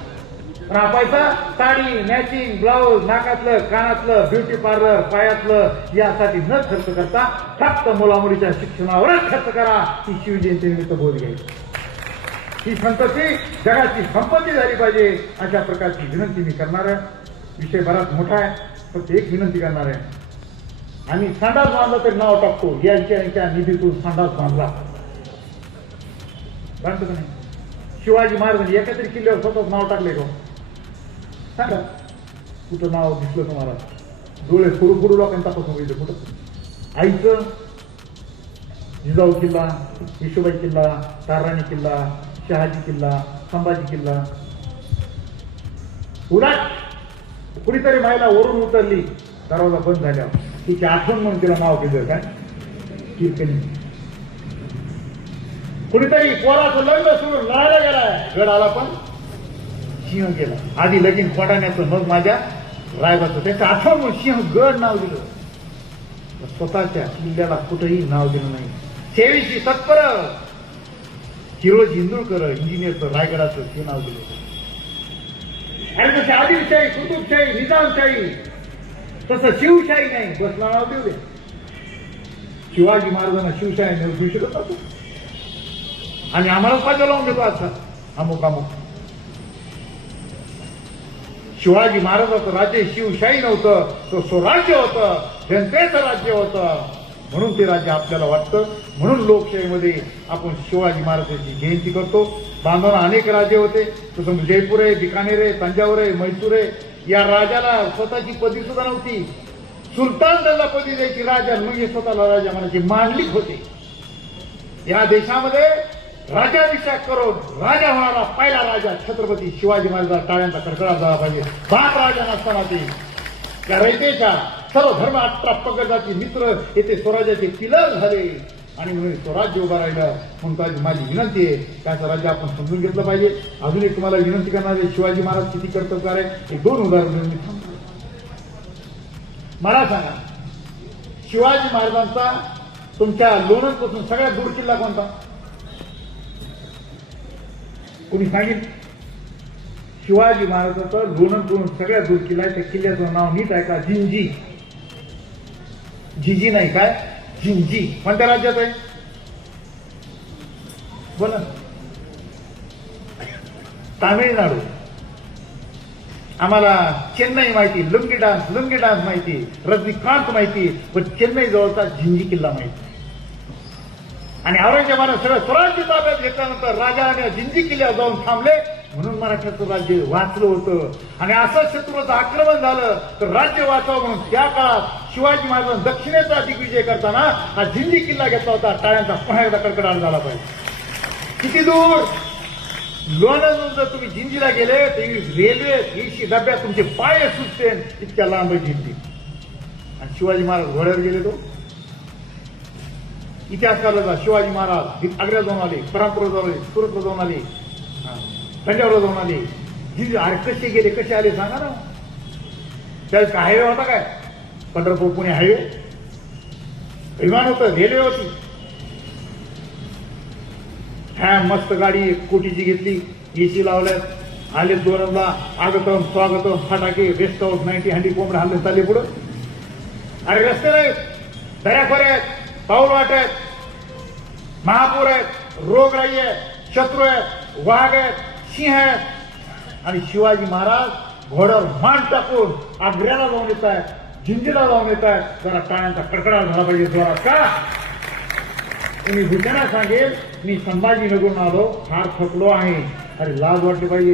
पैसा साडी मॅचिंग ब्लाऊज नाकातलं कानातलं ब्युटी पार्लर पायातलं यासाठी न खर्च करता फक्त मुलामुलीच्या शिक्षणावरच खर्च करा. ही शिवजयंतीनिमित्त बोध घ्यायची. ही संतती जगाची संपत्ती झाली पाहिजे, अशा प्रकारची विनंती मी करणार आहे. विषय बराच मोठा आहे, फक्त एक विनंती करणार आहे. आम्ही संडास बांधला तरी नाव टाकतो, यांच्या निधीतून संडास बांधला बांधतो का नाही. शिवाजी महाराजांनी एका तरी किल्ल्यावर स्वतःच नाव टाकले का सांगा. कुठं नाव दिसलं तुम्हाला? डोळे फोडू लोकांनी तपासून बघितलं कुठं. आईचं जिजाऊ किल्ला, येशूबाई किल्ला, ताराणी किल्ला, शहाजी किल्ला, संभाजी किल्ला. उलट कुणीतरी महिला वरून उतरली, दरवाजा बंद झाल्यावर तिची आठवण म्हणून तिला नाव दिलं काय कीर्तनी. कुणीतरी पोराचं लग्न सुरू लढायला गेलाय, गड आला पण सिंह गेला. आधी लगीन फोडाण्याचं मग माझ्या रायबाचं त्याचं आठवण म्हणून सिंह गड नाव दिलं. स्वतःच्या किल्ल्याला कुठंही नाव दिलं नाही. सेवेची तत्पर हिरोज हिंदुळकर इंजिनियरचं रायगडाचं ते नाव दिलं. आणि जसं आदिलशाही कुतुबशाही निजामशाही तसं शिवशाही नाही, बसला नाव देऊ दे. शिवाजी महाराजांना शिवशाही देऊ शकत असतो आणि आम्हाला पाहिजे लावून देतो आता अमुक अमुक. शिवाजी महाराजाचं राज्य शिवशाही नव्हतं, तो स्वराज्य होतं, जनतेचं राज्य होतं. म्हणून ते राज्य आपल्याला वाटतं. म्हणून लोकशाहीमध्ये आपण शिवाजी महाराजांची जयंती करतो. बांधवांना अनेक राजे होते, तसं जयपूर आहे, बिकानेर आहे, तंजावर आहे, मैसूर आहे. या राजाला स्वतःची पदवी सुद्धा नव्हती. सुलतान त्यांना पदवी द्यायची राजा, मग हे स्वतःला राजा म्हणायचे मांडलिक होते. या देशामध्ये राजाभिषेक करून राजा होणारा पहिला राजा छत्रपती शिवाजी महाराज. टाळ्यांचा कडकडाट झाला पाहिजे. बाप राजा नसताना ते त्या रयतेच्या सर्व धर्म 18 पगडाचे मित्र येथे स्वराज्याचे पिलर झाले आणि म्हणून स्वराज्य उभा राहिलं. म्हणून माझी विनंती आहे, त्याचं राज्य आपण समजून घेतलं पाहिजे. अजून एक तुम्हाला विनंती करणार आहे, शिवाजी महाराज किती कर्तव्यकार आहे, एक 2 उदाहरण मी थांबतो. मला सांगा, शिवाजी महाराजांचा तुमच्या लोणंदपासून सगळ्यात दूर किल्ला कोणता? कोणी सांगेल? शिवाजी महाराजांचा लोणंदपासून सगळ्यात दूर किल्ला आहे. त्या किल्ल्याचं नाव नीट आहे का? जिंजी. जिंजी नाही, काय जिंजी. कोणत्या राज्यात आहे? बोला. तामिळनाडू. आम्हाला चेन्नई माहिती, लुंगी डान्स माहिती, रजनीकांत माहिती, पण चेन्नई जवळचा जिंजी किल्ला माहिती. आणि औरंगजेबाने सगळं स्वराज्य ताब्यात घेतल्यानंतर राजाने जिंजी किल्ल्यावर जाऊन थांबले, म्हणून मराठ्याचं राज्य वाचलं होतं. आणि असं शत्रूचं आक्रमण झालं तर राज्य वाचावं म्हणून त्या काळात शिवाजी महाराजांनी दक्षिणेचा दिग्विजय करताना हा जिंजी किल्ला घेतला होता. टाळ्यांचा पुन्हा एकदा कडकडाट झाला पाहिजे. किती दूर? लोणंदून जर तुम्ही जिंजीला गेले तर रेल्वे 80 डब्यात तुमचे पाय सुटते, इतक्या लांब आहे जिंजी. आणि शिवाजी महाराज घोड्यावर गेले. तो इतिहासकाराचा शिवाजी महाराज आग्र्याला जाऊन आले, परमपूरला जाऊन आले, सुरतला जाऊन आले, तंजावरला जाऊन आले. जिंजी अरे कसे गेले, कसे आले सांगा ना. त्यावेळेस काय हायवे होता काय? पंढरपूर पुणे हायवे? विमान होतं, रेल्वे होती. ह्या मस्त गाडी 1 कोटीची घेतली, एसी लावल्यात, आले दोरंदा, आगतम स्वागतम, फटाके, रेस्ट हाऊस, 90 हंडी कोंबडे हल्ले चालले पुढं. अरे रस्ते नाहीत, दऱ्याखोरे आहेत, पाऊल वाट आहेत, महापूर आहेत, रोगराई आहेत, शत्रू आहेत, वाघ आहेत, सिंह आहेत. आणि शिवाजी महाराज घोड्यावर मान टाकून आग्र्याला जाऊन येत आहेत, जिंजीला जाऊन येत आहेत. जरा टाळ्यांचा कडकडाट झाला पाहिजे जोरात का? तुम्ही दुसऱ्यांना सांगेल मी संभाजीनगरून आलो, फार थकलो आहे. अरे लाज वाटली पाहिजे.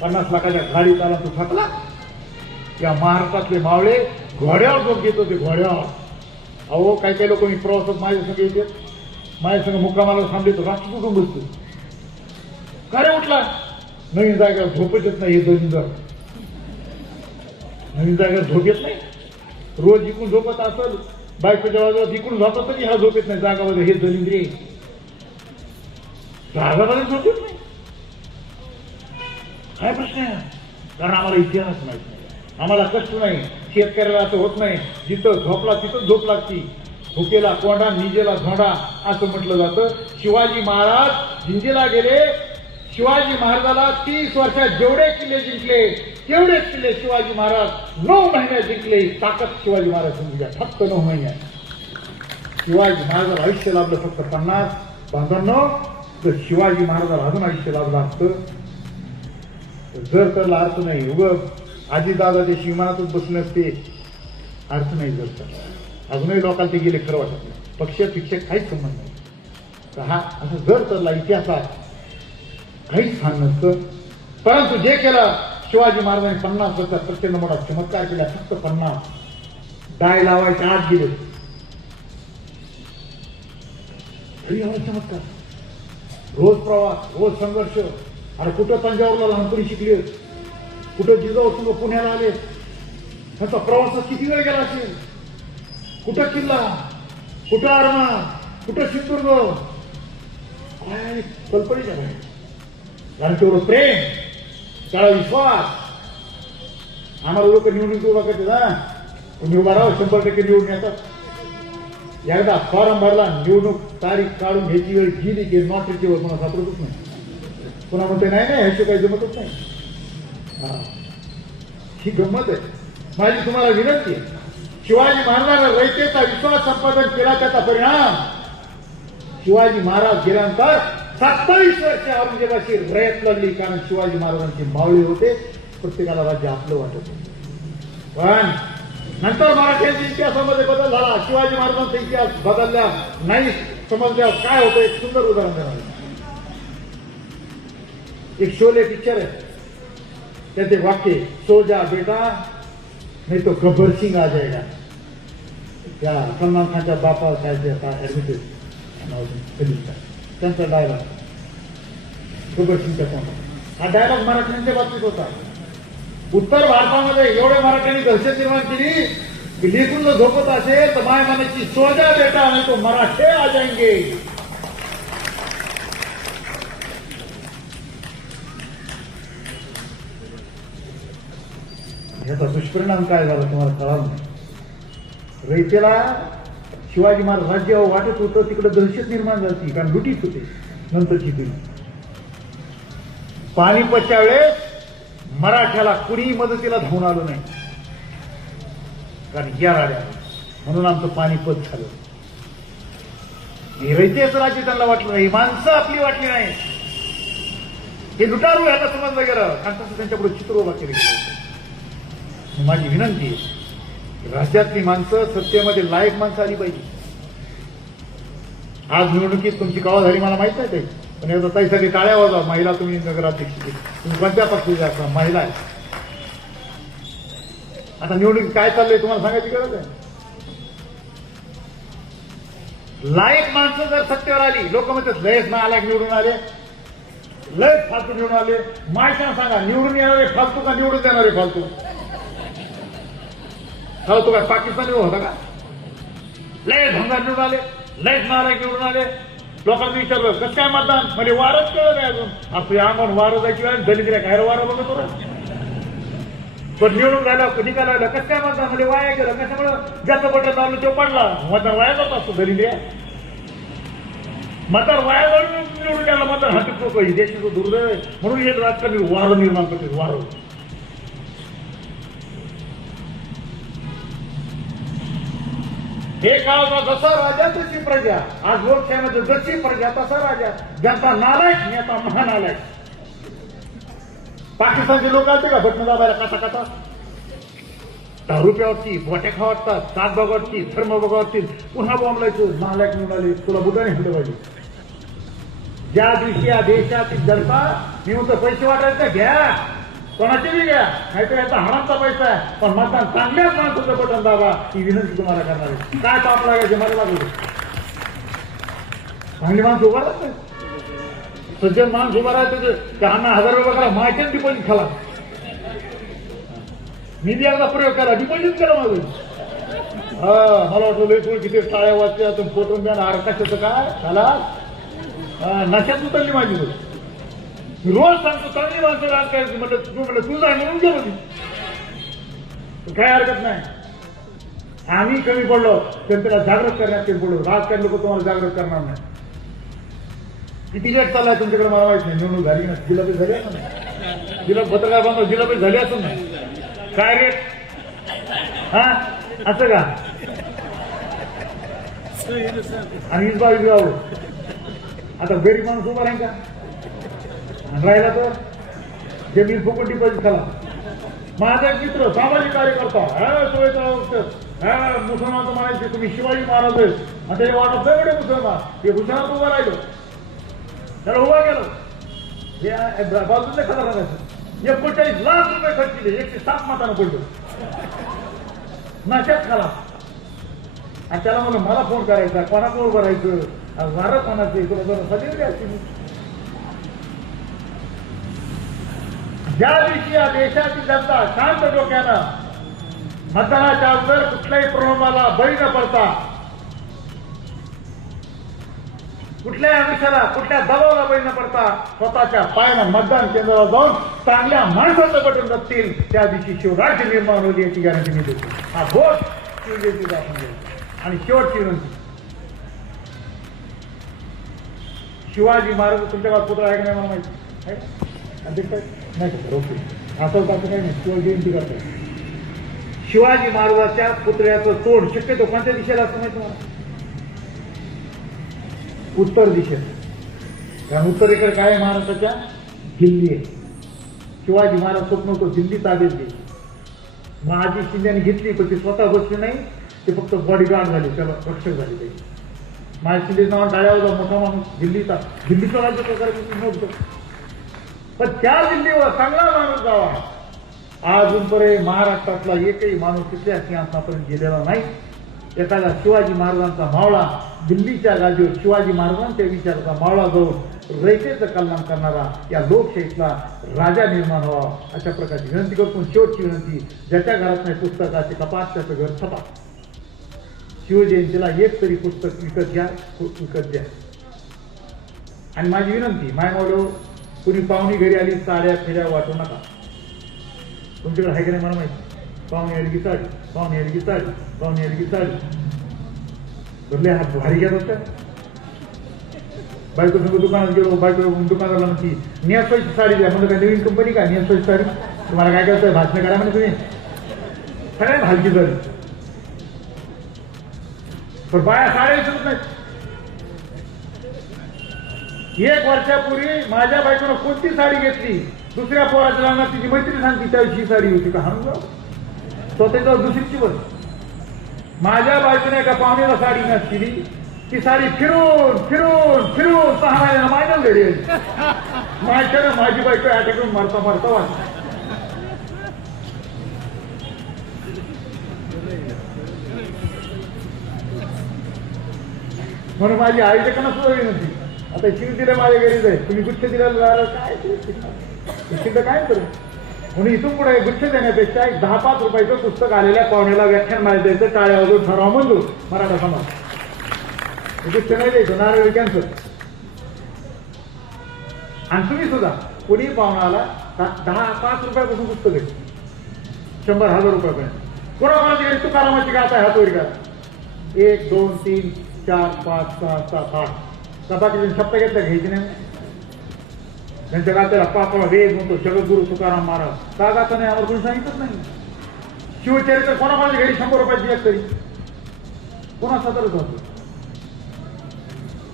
50 लाखाच्या गाडीत आला तू थकला? या महाराष्ट्रातले मावळे घोड्यावर झोप घेत होते, घोड्यावर. अहो काही काही लोक मी प्रवासात माझ्या संग येते, माझ्या संग मुक्कामाला थांबले तर रात्री कुठून बसतो. का रे उठला? नवीन जागेवर झोपच येत नाही. हे दलिंदर नवीन जागेवर झोप येत नाही. रोज इकडून झोपत असेल, बायकोच्या बाजूला इकडून झोपत तरी हा झोप येत नाही जागामध्ये. हे दलिंद्रे जागामध्ये झोप येत नाही. काय प्रश्न आहे? कारण आम्हाला इतिहास माहित नाही, आम्हाला कष्ट नाही. शेतकऱ्याला असं होत नाही, जिथं झोपला तिथं झोप लागती. भुकेला कोंडा, निजेला झोंडा असं म्हटलं जातं. शिवाजी महाराज जिंजीला गेले. शिवाजी महाराजाला 30 वर्षात जेवढे किल्ले जिंकले तेवढेच किल्ले शिवाजी महाराज 9 महिन्यात जिंकले. ताकद शिवाजी महाराज समजूया, फक्त 9 महिन्यात. शिवाजी महाराजाला आयुष्य लाभलं फक्त 50. बांधवांनो, तर शिवाजी महाराजाला अजून आयुष्य लाभलं असतं. जर त्याला अर्थ नाही. आजी दादा ते विमानातच बसले असते, अर्थ नाही. जर तर अजूनही लोकांना ते गेले खरं वाटत नाही. पक्ष शिक्षक काहीच संबंध नाही. तर हा असं जर तरला इतिहासात काहीच छान नसतं. परंतु जे केलं शिवाजी महाराजांनी 50 वर्षात प्रचंड मोठा चमत्कार केला. फक्त 50 डाय लावायच्या आत गेले तरी एवढा चमत्कार. रोज प्रवास, रोज संघर्ष. अरे कुठं तंजावरला लहानपणी शिकले, कुठं जिजाऊ पुण्याला आले, त्यांचा प्रवासात किती वेळ गेला असेल. कुठं किल्ला, कुठं आरणा, कुठं सिंधुदुर्ग, काय कल्पनेच्या बाहेर. कारण तेवढं प्रेम, त्याला विश्वास. आम्हाला लोक निवडणूक उभा करते ना, तुम्ही उभा राहा 100% निवडून येतात. एकदा फॉर्म भरला, निवडणूक तारीख काढून घ्यायची वेळ गेली की नोकरीची वेळ कोणा सापडतच नाही. पुन्हा म्हणते नाही नाही ह्याची काही जमतच नाही. ही गंमत आहे. माझी तुम्हाला विनंती आहे, शिवाजी महाराजांना रयतेचा विश्वास संपादन केला, त्याचा परिणाम शिवाजी महाराज गेल्यानंतर 27 वर्ष औरंगजेबाची रयत लढली. कारण शिवाजी महाराजांचे मावळे होते, प्रत्येकाला राज्य आपलं वाटत होतं. पण नंतर मराठ्यांच्या इतिहासामध्ये बदल झाला. शिवाजी महाराजांचा इतिहास बदलला नाही. समजल्यावर काय होतं एक सुंदर उदाहरण देणार. एक शोले पिक्चर आहे, त्याचे वाक्य सो जा बेटा नहीं तो गब्बर सिंग आ जाएगा. त्या सलमान खानच्या बापा काय ऍडमिटेड त्यांचा डायलॉग गब्बर सिंगच्या तोंडात. हा डायलॉग मराठ्यांच्या बाबतीत होता. उत्तर भारतामध्ये एवढ्या मराठ्यांनी दहशत निर्माण केली की लेखून जर झोपत असेल तर माय म्हणायची सो जा बेटा नहीं तो मराठे आ जाएंगे. याचा दुष्परिणाम काय झाला तुम्हाला कळालं नाही. रयतेला शिवाजी महाराज राज्य वाटत होतं तिकडे दहशत निर्माण झाली, कारण लुटीत होते नंतरची पिढी. पानिपतच्या वेळेस मराठ्याला कुणीही मदतीला धावून आलं नाही, कारण या राड्या म्हणून आमचं पानिपत झालं. हे रयतेचं राज्य त्यांना वाटलं नाही, माणसं आपली वाटली नाही, हे लुटारू ह्याला समजलं गेलं, कारण तसं त्यांच्यापुढे चित्र उभा केलं गेलं. माझी विनंती आहे, राज्यातली माणसं सत्तेमध्ये लायक माणसं आली पाहिजे. आज निवडणुकीत तुमची कवा झाली मला माहित नाही, पण एकदा ताईसाठी टाळ्या वाजवा. महिला तुम्ही नगराध्यक्ष, तुम्ही कोणत्या पक्षाचे असा महिला आहे. आता निवडणुकीत काय चाललंय तुम्हाला सांगायची गरज आहे. लायक माणसं जर सत्तेवर आली, लोक म्हणतात लयच ना आला निवडून आले, लयच फालतू निवडून आले. माहिती सांगा, निवडून येणारे फालतू का निवडून देणारे फालतू? हो, तो काय पाकिस्तानी होता का? लय भंगार निवडून आले, लयच नारायक निवडून आले. लोकांनी विचारलं कसं काय मतदान, म्हणजे वारच कळलं नाही अजून. आपल्या अंगावर वारं जायची वेळ दलित काय वारं बघत होतं. पण निवडून झालं, निकाल आलं, कसं काय मतदान, म्हणजे वाया गेलं. कशामुळं ज्याचं बटन दाबलं तो पडला. मतदान वाया जात असतो दलित. मतदार वाया जाऊन निवडून द्यायला मतदान हातात लोक, ही देशाचं दुर्दैव आहे. म्हणून हे राजकारणी वारं निर्माण करते, वारं. हे काळ जसा राजा तशी प्रजा. आज लोकशाहीमध्ये जशी प्रजा तसा राजा. जनता नालायक, नेता महानालायक. पाकिस्तानचे लोक आले का बटन दाबायला कसा कसा? दारू प्यावरती, बोट्या खावाटतात, सात बघावरती, धर्म बघावरती, पुन्हा बॉम्बलायचं. नालायक निघाले, तुला बुटाने हल्लं पाहिजे. ज्या दिवशी या देशातील जनता मी म्हणतो पैसे वाटायचे घ्या, कोणाचे बी घ्या, नाहीतर याचा हरामचा पैसा आहे, पण मतदान चांगल्याच माणसाचं बटन दाबा, ही विनंती तुम्हाला करणार आहे. काय पाप लागायचे मला लागू, चांगली माणसं उभा राहत, सज्जन माणूस उभा राहायचं. त्यांना 1000 रुपये करा, माहिती डिपॉझिट खाला. मी बी एकदा प्रयोग करा, डिपॉझिट करा माझं. मला वाटलं लई थोडी किती टाळ्या वाचल्या, तुम्ही फोटो द्या ना. कशाचं काय झाला, नशात उतरली माझी. मी रोज सांगतो चांगली माणसं राजकारणी म्हटलं, तू म्हटलं तू जाय म्हणून गेलो मी, काय हरकत नाही. आम्ही कमी पडलो, जनतेला जागृत करण्यात कमी पडलो. राजकारणी लोक तुम्हाला जागृत करणार नाही. किती जग चाललाय तुमच्याकडे मला माहित नाही. निवडणूक झाली ना, जिल्हापी झाली असं नाही, जिल्हा पत्रकार बांधव जिल्हापी झाली असं नाही. काय रे, हा असं का? आणि 20-22 गाव आता गरीब माणूस उभा राहील का? राहिला तर जमीन फुकट डिपॉझिट झाला. माझा एक मित्र सामाजिक कार्यकर्ता, मुसलमानचं म्हणायचे तुम्ही शिवाजी महाराज आहेत, आणि ते वाटत एवढे मुसलमान, हे हुशारात उभं राहिलो, त्याला उभा केलं. हे बाजूला खतरा करायचं. 41 लाख रुपये खर्च केले, 107 मतानं पडलं, नाशात खाला. आणि त्याला म्हणलं मला फोन करायचा, कोणाकडे उभं राहायचं, वारं कोणाचे, तुला जरा सगळे असतील. ज्या दिवशी या देशाची जनता शांत डोक्यानं मतदानाच्या अगोदर कुठल्याही प्रलोभाला बळी न पडता, कुठल्याही आमिषाला, कुठल्या दबावाला बळी न पडता स्वतःच्या पायानं मतदान केंद्रावर जाऊन चांगल्या माणसाचं बटन दाबतील, त्या दिवशी शिवराज्य निर्माण होईल याची गॅरंटी मी देतो. हा भोट शिवजेची दाखवून देईल. आणि शेवटची विनंती, शिवाजी महाराज तुमच्या गावात पुतळा आहे का नाही मला माहिती आहे नाही का? ओके, असं काही नाही, शिवाजी जयंती करतात. शिवाजी महाराजांच्या पुतळ्याचं तोड शक्यतो कोणत्या दिशेला असं माहिती मला? उत्तर दिशेत. कारण उत्तरेकडे काय आहे महाराष्ट्राच्या? दिल्ली आहे. शिवाजी महाराज स्वप्न होतो दिल्ली ताब्यात घ्यायची. महाजी शिंद्याने घेतली, पण ती स्वतः बसली नाही, ते फक्त बॉडीगार्ड झाले, त्याला रक्षक झाले त्याची. महाजी शिंदे नाव टाळ्यावर मोठा माणूस दिल्लीचा राज्य प्रकार नव्हतं, पण त्या दिल्लीवर चांगला माणूस जावा. अजूनपर्यंत महाराष्ट्रातला एकही माणूस तिथल्या सिंहासनापर्यंत गेलेला नाही. एखादा शिवाजी महाराजांचा मावळा दिल्लीच्या गादीवर शिवाजी महाराजांच्या विचाराचा मावळा जाऊन रयतेचं कल्याण करणारा या लोकशाहीतला राजा निर्माण व्हावा, अशा प्रकारची विनंती करतो. शेवटची विनंती, ज्याच्या घरात नाही पुस्तकाचे कपाट त्याचं घर छपा. शिवजयंतीला एक तरी पुस्तक विकत घ्या, विकत द्या. आणि माझी विनंती, मायमावलो कुणी पाहुणी घरी आली साड्या फेऱ्या वाटू नका. तुमच्याकडे आहे की नाही मला माहिती, पाहुणे आली की साडी, पाहुणे आली की साडी, पाहुणे आली की साडी. बदले हात भारी घेत होत्या. बायको संग दुकानात गेलो, बायको दुकानाला म्हणती नेसवायची साडी द्या. म्हणजे काय नवीन कंपनी काय नेसवायची साडी? तुम्हाला काय करायचं भाषण करा म्हणजे तुम्ही सगळ्यात हलकी झाली. पण बाया साड्या विसरत नाहीत. 1 वर्षापूर्वी माझ्या बायकोनं कोणती साडी घेतली, दुसऱ्या पोराच्या लग्नात तिची मैत्री सांगते त्यावेळी ही साडी होती का? हाणून जाऊ स्वतःच्या दुसरीची वर. माझ्या बायकोने एका पाहुण्याला साडी नसली, ती साडी फिरून फिरून फिरून 6 महिन्याला माझ्या घरी आली. माझ्यानं माझी बायको अटॅकून मारता मारता वाटली. म्हणून माझी आई देखील सुद्धा नव्हती. आता शिव दिलं माझ्या घरी जाईल, तुम्ही गुच्छ दिलेला काय शिल्लक काय करू? म्हणून इथून पुढे गुच्छ देण्यापेक्षा एक 10-5 रुपयाचं पुस्तक आलेल्या पाहुण्याला व्याख्यान माहिती द्यायचं, टाळ्या वाजवून ठराव मंजूर मराठा समाज. गुच्छ नाही द्यायचं, नारळ कॅन्सर. आणि तुम्ही सुद्धा कोणी पाहुणा आला 10-5 रुपयापासून पुस्तक आहे, 100-1000 रुपयापर्यंत. कोणाकोणाची घरी तुकारामाची गाथा आहे हातोरी करा. 1, 2, 3, 4, 5, 6, 7, 8 बाकीचे शब्द घेतला घ्यायचे नाही. त्यांच्या गात्याला पापा वेद म्हणतो जगद्गुरु तुकाराम महाराज. का गाता नाही आम्हाला कोणी सांगितलंच नाही. शिवचरित्र कोणाकोणाच्या घरी 100 रुपयाची एक तरी कोणा सतरच होतो.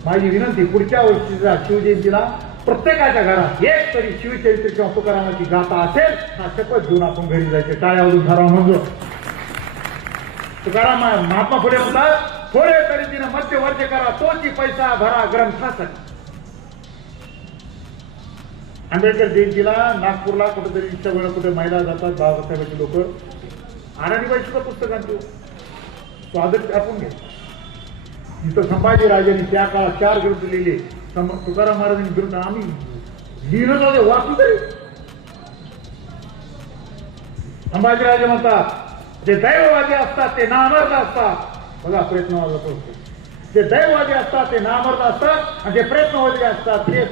माझी विनंती, पुढच्या वर्षीच्या शिवजयंतीला प्रत्येकाच्या घरात एक तरी शिवचरित्र किंवा तुकारामाची गाथा असेल, हा शपथ घेऊन आपण घरी जायचे. टाळ्या वाजून ठराव मंजूर. तुकाराम महात्मा फुले म्हणतात, थोडे तरी तिनं मध्यवर्ती करा, तोची पैसा भरा ग्रंथासाठी. आंबेडकर जयंतीला नागपूरला कुठेतरी इच्छा वेळा कुठे महिला जातात, बाबासाहेबांची लोक आराणीबाई सुद्धा पुस्तकांचे स्वागत आपण घ्या. इथं संभाजी राजांनी त्या काळात 4 ग्रंथ लिहिले. तुकाराम महाराजांनी ग्रंथ आम्ही लिहिलं नव्हते, वाचू तरी. संभाजीराजे म्हणतात, जे दैववादी असतात ते नामर्द असतात. बघा प्रयत्न वाजत असतो. जे दैववादी असतात ते नामर्द असतात आणि जे प्रयत्नवादी असतात ते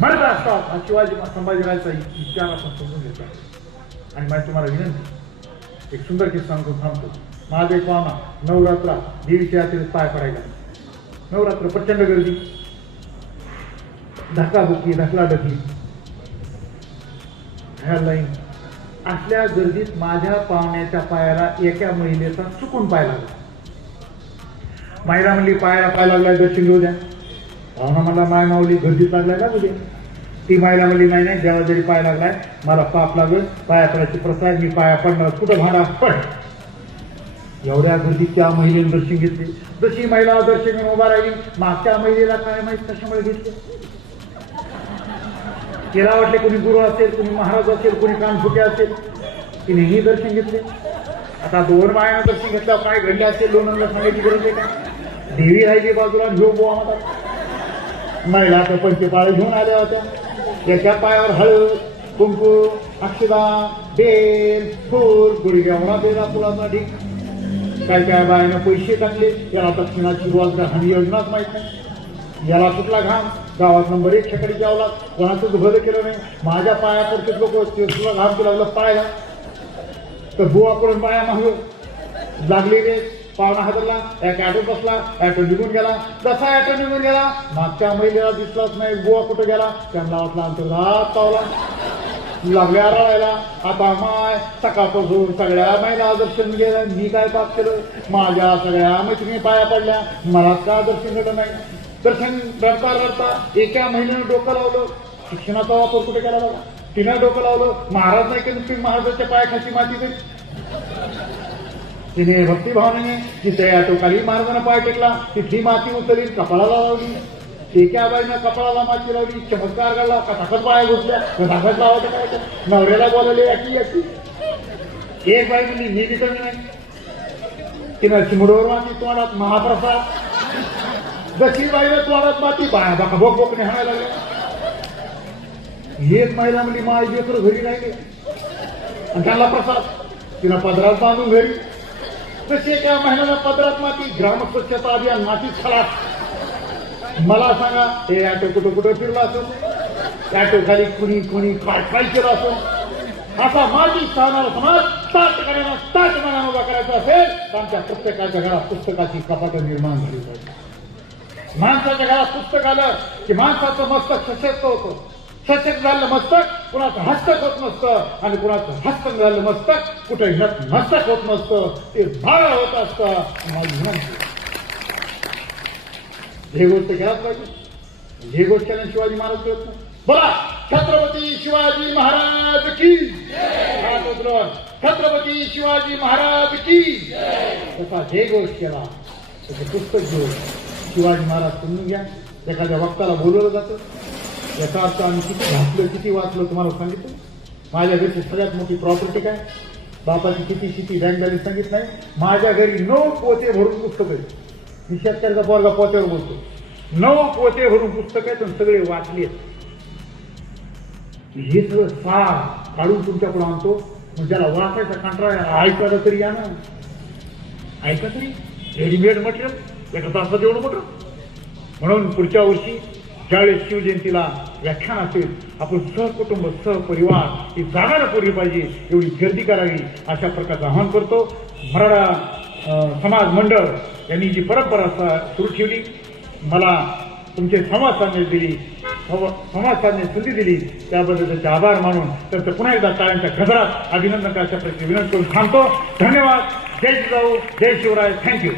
मर्द असतात. हा शिवाजी संभाजीराजांचा विचार आपण समजून घेतला. आणि माझी तुम्हाला विनंती, एक सुंदर किस्सा सांगून थांबतो. माझा एक पाहुणा नवरात्रा देवीच्या यात्रेत पाय पडायला. नवरात्र प्रचंड गर्दी, धक्काबुक्की, ढकलाढकली, ह्या लाईन. असल्या गर्दीत माझ्या पाहुण्याच्या पायाला एका महिलेचा चुकून पाय लागला. महिला म्हणली पायाला पाय लागलाय दर्शन घेऊ द्या. पाहुणा म्हणला माय माऊली गर्दीत लागलाय ना तुझे. ती महिला म्हणली नाही नाही, जेव्हा जरी पाय लागलाय मला पाप लागेल, पाया पडायची प्रसाद, मी पाया पडणार. कुठं भाडा पड. एवढ्या गर्दीत त्या महिलेने दर्शन घेतले. जशी महिला दर्शन घेऊन उभा राहिली, मागच्या महिलेला काय माहित कशामुळे घेतले. तिला वाटले कोणी गुरु असेल, कोणी महाराज असेल, कोणी कानफुटे असेल. तिनेही दर्शन घेतले. आता 2 बायांना दर्शन घेतल्यावर काय घडले असेल लोणांना सांगायची गरज आहे का? देवी राहिली बाजूला, घेऊ बुवा म्हणतात. महिला तर पंचपाळे घेऊन आल्या होत्या. त्याच्या पायावर हळद, कुंकू, अक्षदा, बेल, फूल, गुडघ्यावरा बेला फुलाचा ढीक. काय काय बायानं पैसे टाकले. याला दक्षिणाची आणि योजनाच माहित नाही. याला कुठला घाम. गावात नंबर 1 छकडी जावला. कोणाचंच भलं केलं नाही. माझ्या पायाकडचे लोक तुला घाम तू लागलं पायाला. तर बुवाकडून बाया मागू लागली रे. पाहुणा हादरला, एक ॲटो बसला, ॲटो निघून गेला. जसा ॲटो निघून गेला, मागच्या महिलेला दिसलाच नाही. बुवा कुठं गेला, त्यांना वाटला अंतर्घात पावला. लागल्या रडायला. आता माय सकाळपासून सगळ्या महिला दर्शन गेलं, मी काय पाप केलं. माझ्या सगळ्या मैत्रिणी पाया पडल्या, मला का दर्शन दिलं नाही. दर्शन रडता रडता एका महिन्यानं डोकं लावलं. शिक्षणाचा वापर कुठे केला बघा. तिनं डोकं लावलं. महाराज नाही केलं, तुम्ही महाराजाच्या पायाखाची माती दे. तिने भक्तिभावनेने जिथे ॲटोखाली महाराजांना पाय टेकला, तिथली माती उचलली, कपाळाला लावली. एका बाईनं कपाळाला माती लावली. चमत्कार घडला. कथाकत पाया घुसल्या. कथाकत लावायचं काय. नवऱ्याला बोलावले याकी याकी. एक बाई म्हणली मी तिथं नाही. तिनं चिमुडवर माती तोंडात महाप्रसाद. जशी बाईनं तोंडात माती बाया बाका भोक भोकने हाणायला लागल्या. एक महिला म्हणली माझी लेकरं घरी राहिले आणि त्यांना प्रसाद. तिनं पदरात बांधून घरी. तशी एका महिन्याला पदरात माती. ग्रामस्वच्छता अभियान मातीच खलास. मला सांगा हे ॲटो कुठं कुठं फिरला असो. ॲटो खाली कुणी कुणी काय काय केलं असो. असा माती सहणारा समाज स्टार्ट करायला आमच्या प्रत्येकाच्या घरात पुस्तकाची कपाटं निर्माण झाली पाहिजे. माणसाच्या घरात पुस्तक आलं की माणसाचं मस्तक सशक्त होतं. सशक्त झालं मस्तक कुणाचं हस्तक होत नसतं आणि कुणाचं हस्तक झालं मस्तक कुठे मस्तक होत नसतं. ते भाळ होत असतं. माझी विनंती हे गोष्ट घ्यायला पाहिजे. हे गोष्ट केल्याने शिवाजी महाराज करत नाही. बोला छत्रपती शिवाजी महाराज की छत्रपती शिवाजी महाराज की. तसा जे गोष्ट केला त्याचं पुस्तक घेऊन शिवाजी महाराज समजून घ्या. एखाद्या वक्ताला बोलवलं जातं. याचा अर्थ आम्ही किती घातलं किती वाचलं तुम्हाला सांगितलं. माझ्या घरची सगळ्यात मोठी प्रॉपर्टी काय, बापाची किती शेती बँक झाली सांगितलं नाही. माझ्या घरी 9 पोते भरून पुस्तक आहे. मी शेतकऱ्याचा पोरगा पोत्यावर बोलतो. 9 पोते भरून पुस्तक आहेत आणि सगळे वाचले. हे सगळं सार काढून तुमच्याकडे आणतो. मग ज्याला वाचायचा कंटाळा ऐकायला तरी या ना. ऐका तरी रेडीमेड मटेरियल एका तासात एवढं मोठं. म्हणून पुढच्या वर्षी ज्यावेळेस शिवजयंतीला व्याख्यान असेल आपण सहकुटुंब सहपरिवार ही जागा पुरली पाहिजे एवढी गर्दी करावी अशा प्रकारचं आवाहन करतो. मराठा समाज मंडळ यांनी जी परंपरा सुरू ठेवली, मला तुमचे संवाद साधण्यास दिली, संवाद साधण्याची संधी दिली त्याबद्दल त्याचे आभार मानून त्यांचं पुन्हा एकदा टाळ्यांच्या गजरात अभिनंदन करायच्या प्रयत्न विनंती करून थांबतो. धन्यवाद. जय जिजाऊ, जय शिवराय. थँक्यू.